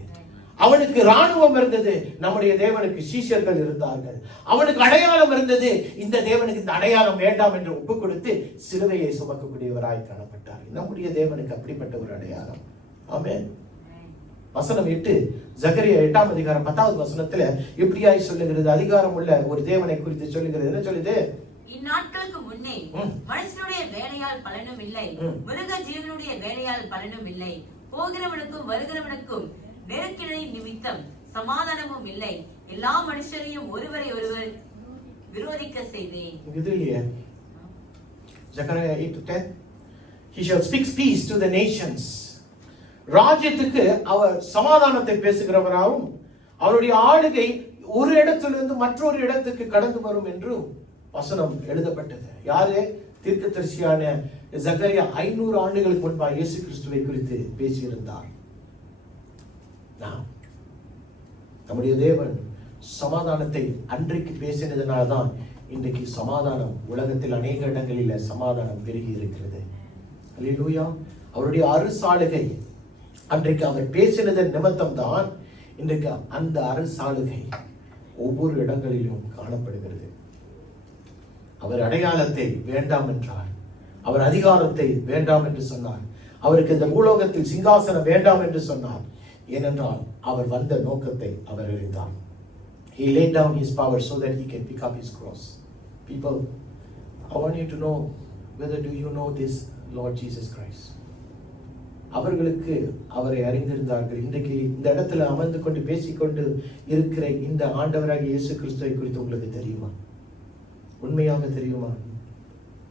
அவனுக்கு ராணுவம் இருந்தது, நம்முடைய தேவனுக்கு சீஷர்கள் இருந்தார்கள். அவனுக்கு அடையாளம் இருந்தது, இந்த தேவனுக்கு இந்த அடையாளம் வேண்டாம் என்று ஒப்பு கொடுத்து சிலுவையை சுமக்கக்கூடியவராய் காணப்பட்டார். நம்முடைய தேவனுக்கு அப்படிப்பட்ட ஒரு அடையாளம். ஆமென். வசனம் 8 ஜக்கரியா 8ஆம் அதிகாரம் 10வது வசனத்துல இப்படியாய் சொல்லுகிறது. அதிகாரம் உள்ள ஒரு தேவனை குறித்து சொல்லுகிறது. என்ன சொல்லுது? இந்நாட்களுக்கு முன்னே மனுஷனுடைய வேலையால் பலனும் இல்லை, மிருக ஜீவனுடைய வேலையால் பலனும் இல்லை, போகிறவனுக்கும் வருகிறவனுக்கும் நெருக்கினை நிமித்தம் சமாதானமும் இல்லை, எல்லா மனுஷரையும் ஒருவரை ஒருவர் விரோதிக்க செய்தேன். இது இல்லையே Zakariya 8:10 He shall speak peace to the nations. ராஜ்யத்துக்கு அவர் சமாதானத்தை பேசுகிறவராகவும் அவருடைய ஆளுகை ஒரு இடத்திலிருந்து மற்றொரு இடத்துக்கு கடந்து வரும் என்றும் வசனம் எழுதப்பட்டது. யாரு? தீர்க்கதரிசியான ஜக்கரியா 500 ஆண்டுகளுக்கு முன்பாக இயேசு கிறிஸ்துவை குறித்து பேசியிருந்தார். நம்முடைய தேவன் சமாதானத்தை அன்றைக்கு பேசினதுனால்தான் இன்றைக்கு சமாதானம் உலகத்தில் அநேக இடங்களில் சமாதானம் பெருகி இருக்கிறது. அல்லேலூயா. அவருடைய அரசாளுகை அன்றைக்கு அவர் பேசினதன் நிமித்தம் தான் இன்றைக்கு அந்த அரசாளுகை ஒவ்வொரு இடங்களிலும் காணப்படுகிறது. அவர் அடையாளத்தை வேண்டாம் என்றார், அவர் அதிகாரத்தை வேண்டாம் என்று சொன்னார், அவருக்கு இந்த பூலோகத்தில் சிங்காசனம் வேண்டாம் என்று சொன்னார். ஏனென்றால் அவர் வந்த நோக்கத்தை அவர் அறிந்தார். He laid down his power so that he can pick up his cross. People, I want you to know whether do you know this Lord Jesus Christ. அவர்களுக்கு அவரை அறிந்திருந்தார்கள். இன்றைக்கு இந்த இடத்துல அமர்ந்து கொண்டு பேசிக்கொண்டு இருக்கிற இந்த ஆண்டவராகிய இயேசு கிறிஸ்துவை குறித்து உங்களுக்கு தெரியுமா? உண்மையாக தெரியுமா?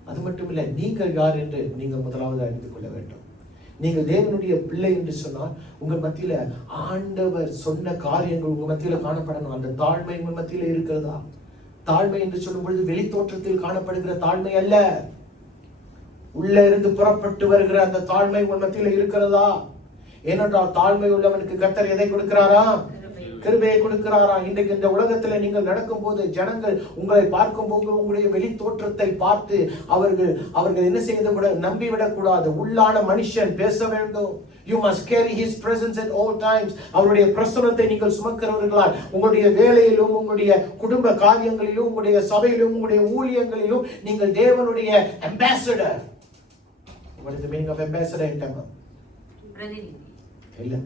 அது மட்டும் இல்லை, நீங்கள் யார் என்று நீங்கள் முதலாவது அறிந்து கொள்ள வேண்டும். நீங்கள் தேவனுடைய பிள்ளை என்று சொன்னால் உங்கள் மத்தியில ஆண்டவர் சொன்ன காரியங்கள் உங்க மத்தியில காணப்படணும். அந்த தாழ்மை உங்கள் மத்தியில இருக்கிறதா? தாழ்மை என்று சொல்லும் பொழுது வெளி தோற்றத்தில் காணப்படுகிற தாழ்மை அல்ல, உள்ள இருந்து புறப்பட்டு வருகிற அந்த தாழ்மை உங்கள் மத்தியில இருக்கிறதா? ஏனென்றால் தாழ்மை உள்ளவனுக்கு கர்த்தர் எதை கொடுக்கிறாரா? கிருபையை கொடுக்கிறாரா? இன்றைக்கு இந்த உலகத்துல நீங்கள் நடக்கும் போது ஜனங்கள் உங்களை பார்க்கும் போது உங்களுடைய வெளி தோற்றத்தை பார்த்து அவர்கள் என்ன செய்ய கூட நம்பிவிடக் கூடாது. உள்ளான மனுஷன் பேச வேண்டும். You must carry his presence at all times. அவருடைய பிரசன்னத்தை நீங்கள் சுமக்கிறவர்களால் உங்களுடைய வேலையிலும் உங்களுடைய குடும்ப காரியங்களிலும் உங்களுடைய சபையிலும் உங்களுடைய ஊழியங்களிலும் நீங்கள் தேவனுடைய ambassador. What is the meaning of ambassador in Tamil? பிரதிநிதி. இல்ல.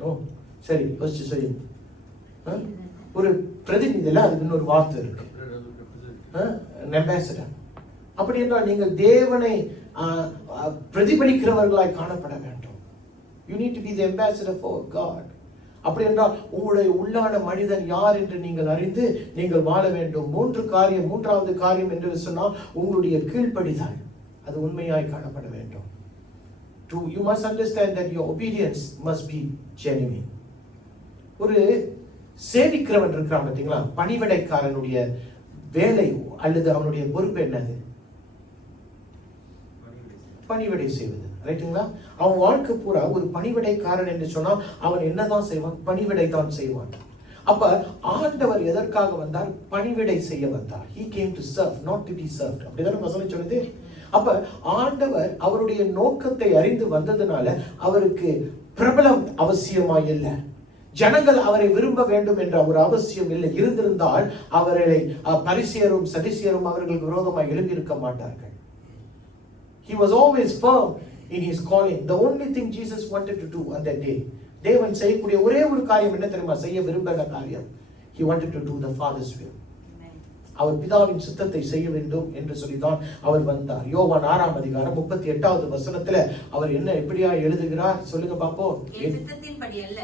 No. சரி, யோசிச்சு சொல்லு. ஒரு பிரதிநிதியில அதுக்கு இன்னொரு வார்த்தை இருக்கு, ambassador. அப்படி என்றால் நீங்கள் தேவனை பிரதிபலிக்கிறவர்களாய் காணப்பட வேண்டும். You need to be the ambassador for God. அப்படி என்றால் உங்களுடைய உள்ளான மனிதன் யார் என்று நீங்கள் அறிந்து நீங்கள் வாழ வேண்டும். மூன்றாவது காரியம் என்று சொன்னால் உங்களுடைய கீழ்ப்படிதல் அது உண்மையாய் காணப்பட வேண்டும். You must understand that your obedience must be genuine. ஒரு சேவிக்கிறவன் இருக்கிறான் பார்த்தீங்களா, பணிவிடைக்காரனுடைய வேலை அல்லது அவனுடைய பொறுப்பு என்னது? பணிவிடை செய்வது. ரைட்டுங்களா? அவன் வாழ்க்கை பூரா ஒரு பணிவிடைக்காரன் என்று சொன்னா அவன் என்னதான் செய்வான்? பணிவிடை தான் செய்வான். அப்ப ஆண்டவர் எதற்காக வந்தார்? பணிவிடை செய்ய வந்தார். He came to serve, not to be served. அப்படிதானே வசனம் சொல்லுது. அப்ப ஆண்டவர் அவருடைய நோக்கத்தை அறிந்து வந்ததுனால அவருக்கு பிரபலம் அவசியமாய் இல்லை, ஜனங்கள் அவரை விரும்ப வேண்டும் என்ற ஒரு அவசியம் இல்லை. இருந்திருந்தால் அவர்களை பரிசேயரும் சதுசேயரும் அவர்களுக்கு விரோதமாக எழுப்பி இருக்க மாட்டார்கள். He was always firm in his calling. The only thing Jesus wanted to do on that day, தேவன் செய்யக்கூடிய ஒரே ஒரு காரியம் என்ன தெரியுமா? செய்ய விரும்பின காரியம். He wanted to do the Father's will. அவர் பிதாவின் சித்தத்தை செய்ய வேண்டும் என்று சொல்லிதான் அவர் வந்தார். யோவான் 6ஆம் அதிகாரம் 38வது வசனத்துல அவர் என்ன எப்படியா எழுதுகிறார் சொல்லுங்க பாப்போம். என் சித்தத்தின்படி அல்ல,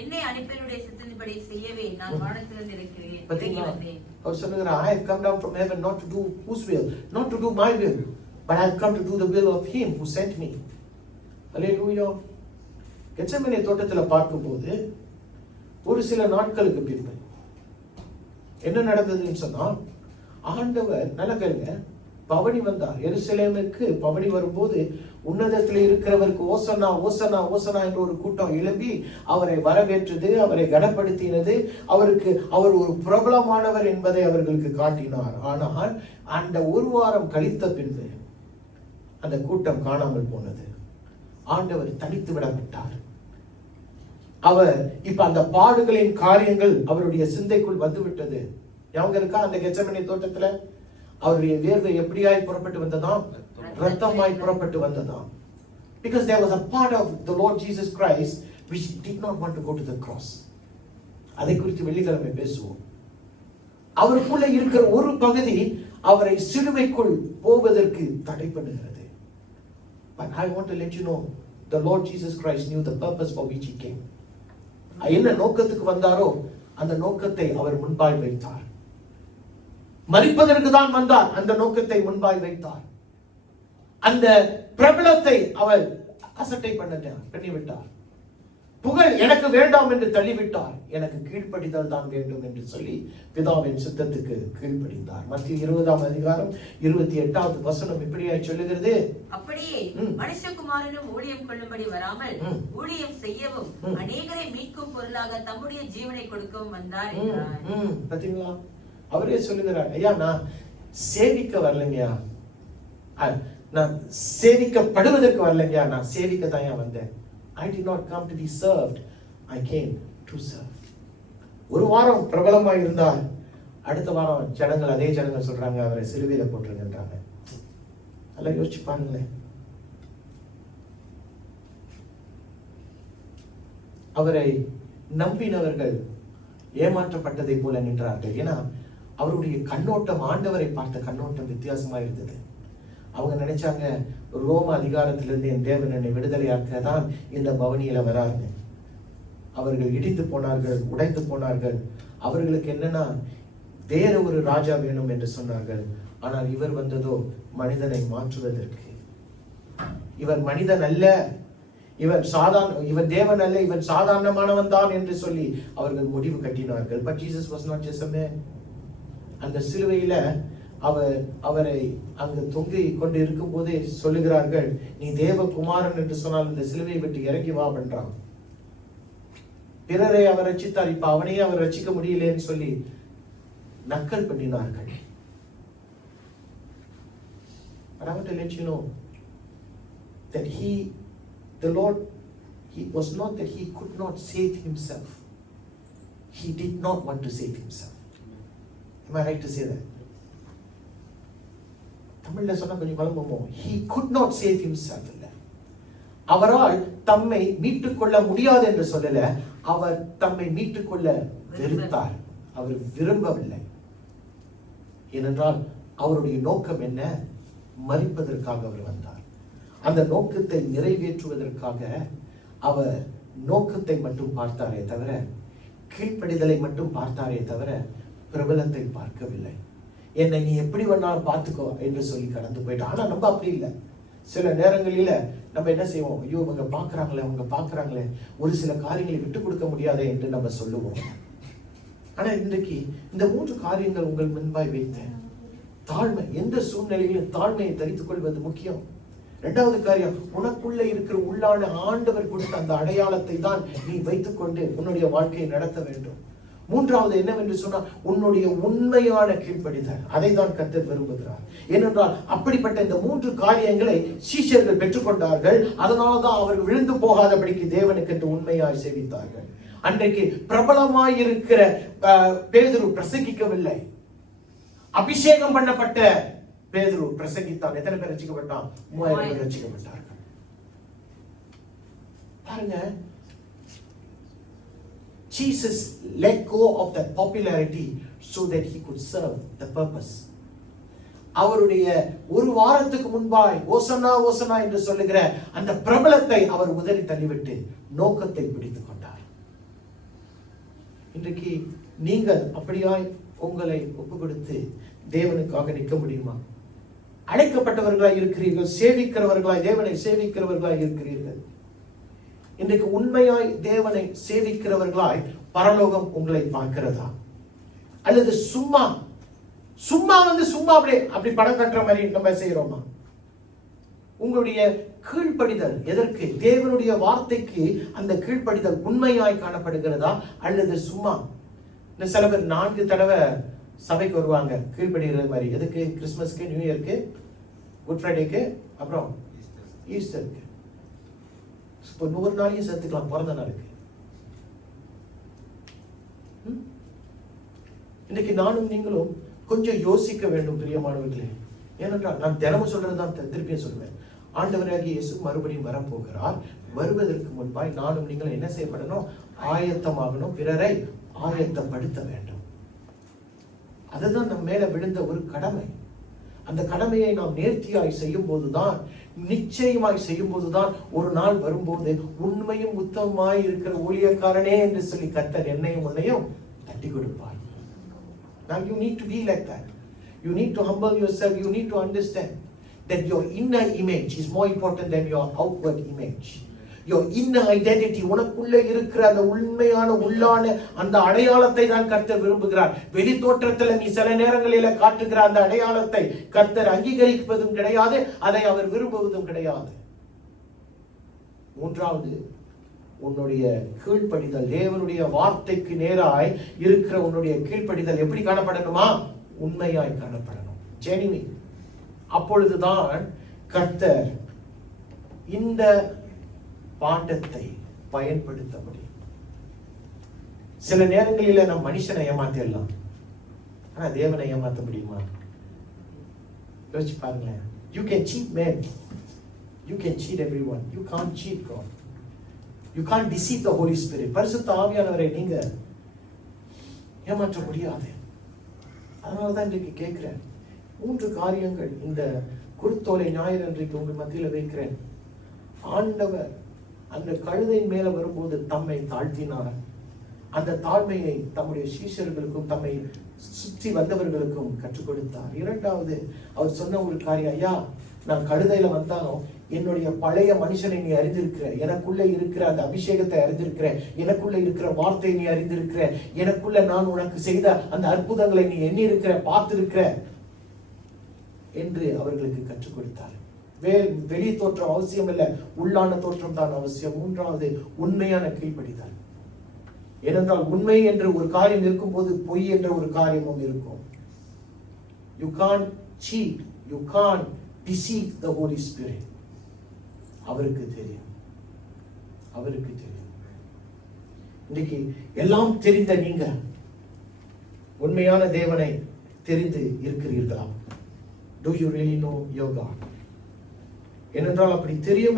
என்னை அனுப்பினவருடைய சித்தத்தின்படி செய்யவே நான் வானத்திலிருந்து இருக்கிறேன். அவர் சொல்லுகிறார், I have come down from heaven not to do whose will, not to do my will, but I have come to do the will of him who sent me. Hallelujah. Gethsemane தோட்டத்துல பார்க்கும்போது ஒரு சில நாட்களுக்கு பின்பு என்ன நடந்ததுன்னு சொன்னா, ஆண்டவர் நல்ல கேளுங்க, பவனி வந்தார். எருசலேமுக்கு பவனி வரும்போது உன்னதத்தில் இருக்கிறவருக்கு ஓசனா ஓசனா ஓசனா என்ற ஒரு கூட்டம் எழும்பி அவரை வரவேற்றது, அவரை கனப்படுத்தினது. அவர் ஒரு பிரபலமானவர் என்பதை அவர்களுக்கு காட்டினார். ஆனால் அந்த ஒரு வாரம் கழித்த பின்பு அந்த கூட்டம் காணாமல் போனது. ஆண்டவர் தனித்து விடப்பட்டார். அவர் இப்ப அந்த பாடுகளின் காரியங்கள் அவருடைய சிந்தைக்குள் வந்துவிட்டது. ஞாபகம் இருக்கா? அந்த கெத்செமனே தோட்டத்துல அவருடைய வேர்வை எப்படியாய் புறப்பட்டு வந்ததாம்? ரத்தமாய் புறப்பட்டு வந்ததாம். Because there was a part of the Lord Jesus Christ which did not want to go to the cross. அதை குறித்து வெள்ளிக்கிழமை பேசுவோம். அவருக்குள்ள இருக்கிற ஒரு பகுதி அவரை சிலுவைக்குள் போவதற்கு தடை பண்ணுகிறது. But I want to let you know, the Lord Jesus Christ knew the purpose for which he came. என்ன நோக்கத்துக்கு வந்தாரோ அந்த நோக்கத்தை அவர் முன்பாய் வைத்தார். மரிப்பதற்கு தான் வந்தார், அந்த நோக்கத்தை முன்பாய் வைத்தார். அந்த பிரபலத்தை அவர் அசட்டை பண்ணிவிட்டார். புகழ் எனக்கு வேண்டாம் என்று தள்ளிவிட்டார். எனக்கு கீழ்ப்படிதல் தான் வேண்டும் என்று சொல்லி பிதாவின் சித்தத்துக்கு கீழ்ப்படிந்தார். மத்திய 20ஆம் அதிகாரம் 28வது வசனம் இப்படியாய் சொல்லுகிறது, அப்படியே மனுஷகுமாரனும் ஊழியம் கொள்ளும்படி வராமல் ஊழியம் செய்யவும் அநேகரை மீட்கும் பொருளாக தம்முடைய ஜீவனை கொடுக்கவும் வந்தார் என்றார். பாத்தீங்களா, அவரே சொல்லுகிறார், ஐயா நான் சேவிக்க வரலைங்கயா, நான் சேவிக்கப்படுவதற்கு வரலைங்கயா, நான் சேவிக்க தான் வந்தேன். I did not come to be served, I came to serve. ஒரு வாரம் பிரபலமாக இருந்தால் அடுத்த வாரம் அதே ஜனங்கள் சொல்றாங்க அவரை சிலுவையில போட்டுருங்கன்றாங்க. நல்லா யோசிச்சு பாருங்களேன். அவரை நம்பினவர்கள் ஏமாற்றப்பட்டதை போல நின்றார்கள். ஏன்னா அவருடைய கண்ணோட்டம் ஆண்டவரை பார்த்த கண்ணோட்டம் வித்தியாசமா இருந்தது. அவங்க நினைச்சாங்க ரோம அதிகாரத்திலிருந்து என் தேவன் என்னை விடுதலையாக்க தான் இந்த பவனியில வராருங்க. அவர்கள் இடிந்து போனார்கள், உடைந்து போனார்கள். அவர்களுக்கு என்னன்னா வேற ஒரு ராஜா வேணும் என்று சொன்னார்கள். ஆனால் இவர் வந்ததோ மனிதனை மாற்றுவதற்கு. இவர் மனிதன் அல்ல, இவன் தேவன் அல்ல, இவன் சாதாரணமானவன் தான் என்று சொல்லி அவர்கள் முடிவு கட்டினார்கள். But Jesus was not just a man. அந்த சிலுவையில அவரை அங்கு தொங்கி கொண்டு இருக்கும் போதே சொல்லுகிறார்கள், நீ தேவகுமாரன் என்று சொன்னால் இந்த சிலுவையை விட்டு இறங்கி வா என்றான். பிறரை அவர் ரட்சித்தார், இப்ப அவனையே அவர் ரட்சிக்க முடியலன்னு சொல்லி நக்கல் பண்ணினார்கள். But I want to let you know that the Lord, he was not that he could not save himself. He did not want to save himself. Am I right to say that? தமிழ்ல சொன்னா கொஞ்சம் குழம்புமோ. He could not save himself. இல்ல, அவரால் தம்மை மீட்டுக் கொள்ள முடியாது என்று சொல்லல, அவர் தம்மை மீட்டுக் கொள்ள வெறுத்தார். அவர் விரும்பவில்லை. ஏனென்றால் அவருடைய நோக்கம் என்ன? மரிப்பதற்காக அவர் வந்தார். அந்த நோக்கத்தை நிறைவேற்றுவதற்காக அவர் நோக்கத்தை மட்டும் பார்த்தாரே தவிர, கீழ்ப்படிதலை மட்டும் பார்த்தாரே தவிர பிரபலத்தை பார்க்கவில்லை. என்னை நீ எப்படி வேணாலும் பார்த்துக்கோ என்று சொல்லி கடந்து போயிட்டான். ஆனா நம்ம அப்படி இல்லை. சில நேரங்களில நம்ம என்ன செய்வோம், ஐயோ அவங்க பார்க்கறாங்களே, ஒரு சில காரியங்களை விட்டு கொடுக்க முடியாதே என்று நம்ம சொல்லுவோம். ஆனா இன்றைக்கு இந்த 3 காரியங்கள் உங்கள் முன்பாய் வைத்தேன். தாழ்மை, எந்த சூழ்நிலையிலும் தாழ்மையை தரித்துக் கொள்வது முக்கியம். 2வது காரியம், உனக்குள்ள இருக்கிற உள்ளான ஆண்டவர் கொடுத்த அந்த அடையாளத்தை தான் நீ வைத்துக் கொண்டு உன்னுடைய வாழ்க்கையை நடத்த வேண்டும். 3வது என்னவென்று சொன்னால் உன்னுடைய உண்மையான கீழ்ப்படிதல். அதை தான் கர்த்தர் விரும்புகிறார். ஏனென்றால் அப்படிப்பட்ட இந்த 3 காரியங்களை சீஷர்கள் பெற்றுக்கொண்டார்கள். அதனால்தான் அவர்கள் விழுந்து போகாதபடிக்கு தேவனுக்கு என்று உண்மையாய் சேவித்தார்கள். அன்றைக்கு பிரபலமாய் இருக்கிற பேதுரு பிரசங்கிக்கவில்லை. அபிஷேகம் பண்ணப்பட்ட பேதுரு பிரசங்கித்தான். எத்தனை பேர் ரட்சிக்கப்பட்டான்? 3000 பேர் ரட்சிக்கப்பட்டார்கள். பாருங்க, Jesus let go of that popularity so that he could serve the purpose. அவருடைய ஒரு வாரத்துக்கு முன்பாய் ஓசனா ஓசனா என்று சொல்லுகிற அந்த பிரபலத்தை அவர் உதறி தள்ளிவிட்டு நோக்கத்தை பிடித்துக் கொண்டார். இன்றைக்கு நீங்கள் அப்படியாய் உங்களை ஒப்பு கொடுத்து தேவனுக்காக நிற்க முடியுமா? அழைக்கப்பட்டவர்களாய் இருக்கிறீர்கள், சேவிக்கிறவர்களாய், தேவனை சேவிக்கிறவர்களாய் இருக்கிறீர்கள். இன்றைக்கு உண்மையாய் தேவனை சேவிக்கிறவர்களாய் பரலோகம் உங்களை பார்க்கிறதா? அல்லது சும்மா அப்படி படம் கட்டுற மாதிரி நம்ம செய்யறோமா? உங்களுடைய கீழ்ப்படிதல் எதற்கு? தேவனுடைய வார்த்தைக்கு அந்த கீழ்ப்படிதல் உண்மையாய் காணப்படுகிறதா? அல்லது சும்மா? சில பேர் 4 தடவை சபைக்கு வருவாங்க கீழ்ப்படிகிற மாதிரி. எதுக்கு? கிறிஸ்துமஸ்க்கு, நியூ இயர்க்கு, குட் ஃப்ரைடேக்கு, அப்புறம் ஈஸ்டருக்கு. இப்போ 100 நாளையும் சேர்த்துக்கலாம் பிறந்த நாளுக்கு. இன்னைக்கு நானும் நீங்களும் கொஞ்சம் யோசிக்க வேண்டும் பிரியமானவர்களே. ஏனென்றால் நான் தினமும் சொல்றதுதான் திருப்பியும் சொல்லுவேன். ஆண்டவராகிய இயேசு மறுபடியும் வரப்போகிறார். வருவதற்கு முன்பாய் நானும் நீங்கள் என்ன செய்யப்படணும்? ஆயத்தமாகணும், பிறரை ஆயத்தப்படுத்த வேண்டும். அதுதான் நம்ம மேல விழுந்த ஒரு கடமை. அந்த கடமையை நாம் நேர்த்தியாய் செய்யும் போதுதான், நிச்சயமாய் செய்யும் போதுதான் ஒரு நாள் வரும்போது உண்மையும் உத்தமமாய் இருக்கிற ஊழியக்காரனே என்று சொல்லி கர்த்தர் என்னையும் உன்னையும் தட்டி கொடுப்பார். Now you need to be like that. You need to humble yourself. You need to understand that your inner image is more important than your outward image. Your inner identity, உனக்குள்ள இருக்கிற அந்த உண்மையான உள்ளான அந்த அடையாளத்தை தான் கர்த்தர் விரும்புகிறார். வெளி தோற்றத்துல நீ சில நேரங்களில காட்டுகிற அந்த அடையாளத்தை கர்த்தர் அங்கீகரிப்பதும் கிடையாது, அதை அவர் விரும்புவதும் கிடையாது. மூன்றாவது, உன்னுடைய கீழ்ப்படிதல், தேவனுடைய வார்த்தைக்கு நேராய் இருக்கிற உன்னுடைய கீழ்ப்படிதல் எப்படி காணப்படணுமா? உண்மையாய் காணப்படணும், ஜெனுவின். அப்பொழுதுதான் கர்த்தர் இந்த பாண்டத்தை பயன்படுத்த முடியும். சில நேரங்களில நம் மனுஷனை ஏமாத்திடலாம், ஆனா தேவனை ஏமாத்த முடியுமா? யோசிச்சு பாருங்களேன். You can cheat men, you can cheat everyone, you can't cheat God. You can't deceive the Holy Spirit. பரிசுத்த ஆவியானவரை நீங்க ஏமாற்ற முடியாது. அதனாலதான் இன்றைக்கு கேட்கிறேன், 3 காரியங்கள் இந்த குருத்தோலை ஞாயிறு அன்றைக்கு உங்கள் மத்தியில வைக்கிறேன். ஆண்டவர் அந்த கழுதையின் மேல வரும்போது தம்மை தாழ்த்தினார். அந்த தாழ்மையை தம்முடைய சீஷர்களுக்கும் தம்மை சுற்றி வந்தவர்களுக்கும் கற்றுக் கொடுத்தார். இரண்டாவது, அவர் சொன்ன ஒரு காரியம், ஐயா நான் கழுதையில வந்தாலும் என்னுடைய பழைய மனுஷனை நீ அறிந்திருக்கிற, எனக்குள்ள இருக்கிற அந்த அபிஷேகத்தை அறிந்திருக்கிற, எனக்குள்ள இருக்கிற வார்த்தையை நீ அறிந்திருக்கிற, எனக்குள்ள நான் உனக்கு செய்த அந்த அற்புதங்களை நீ எண்ணி இருக்கிற, பார்த்திருக்கிற என்று அவர்களுக்கு கற்றுக் கொடுத்தார். வெளி தோற்றம் அவசியம் இல்லை, உள்ளான தோற்றம் தான் அவசியம். மூன்றாவது, உண்மையான கீழ்ப்படிதல். ஏனென்றால் உண்மை என்று ஒரு காரியம் இருக்கும்போது பொய் என்ற ஒரு காரியமும் இருக்கும். You can't cheat, you can't deceive the Holy Spirit. அவருக்கு தெரியும், அவருக்கு தெரியும். இன்னைக்கு எல்லாம் தெரிந்த நீங்க உண்மையான தேவனை தெரிந்து இருக்கிறீர்களா? Do you really know your God? ஏனென்றால் அப்படி தெரியும்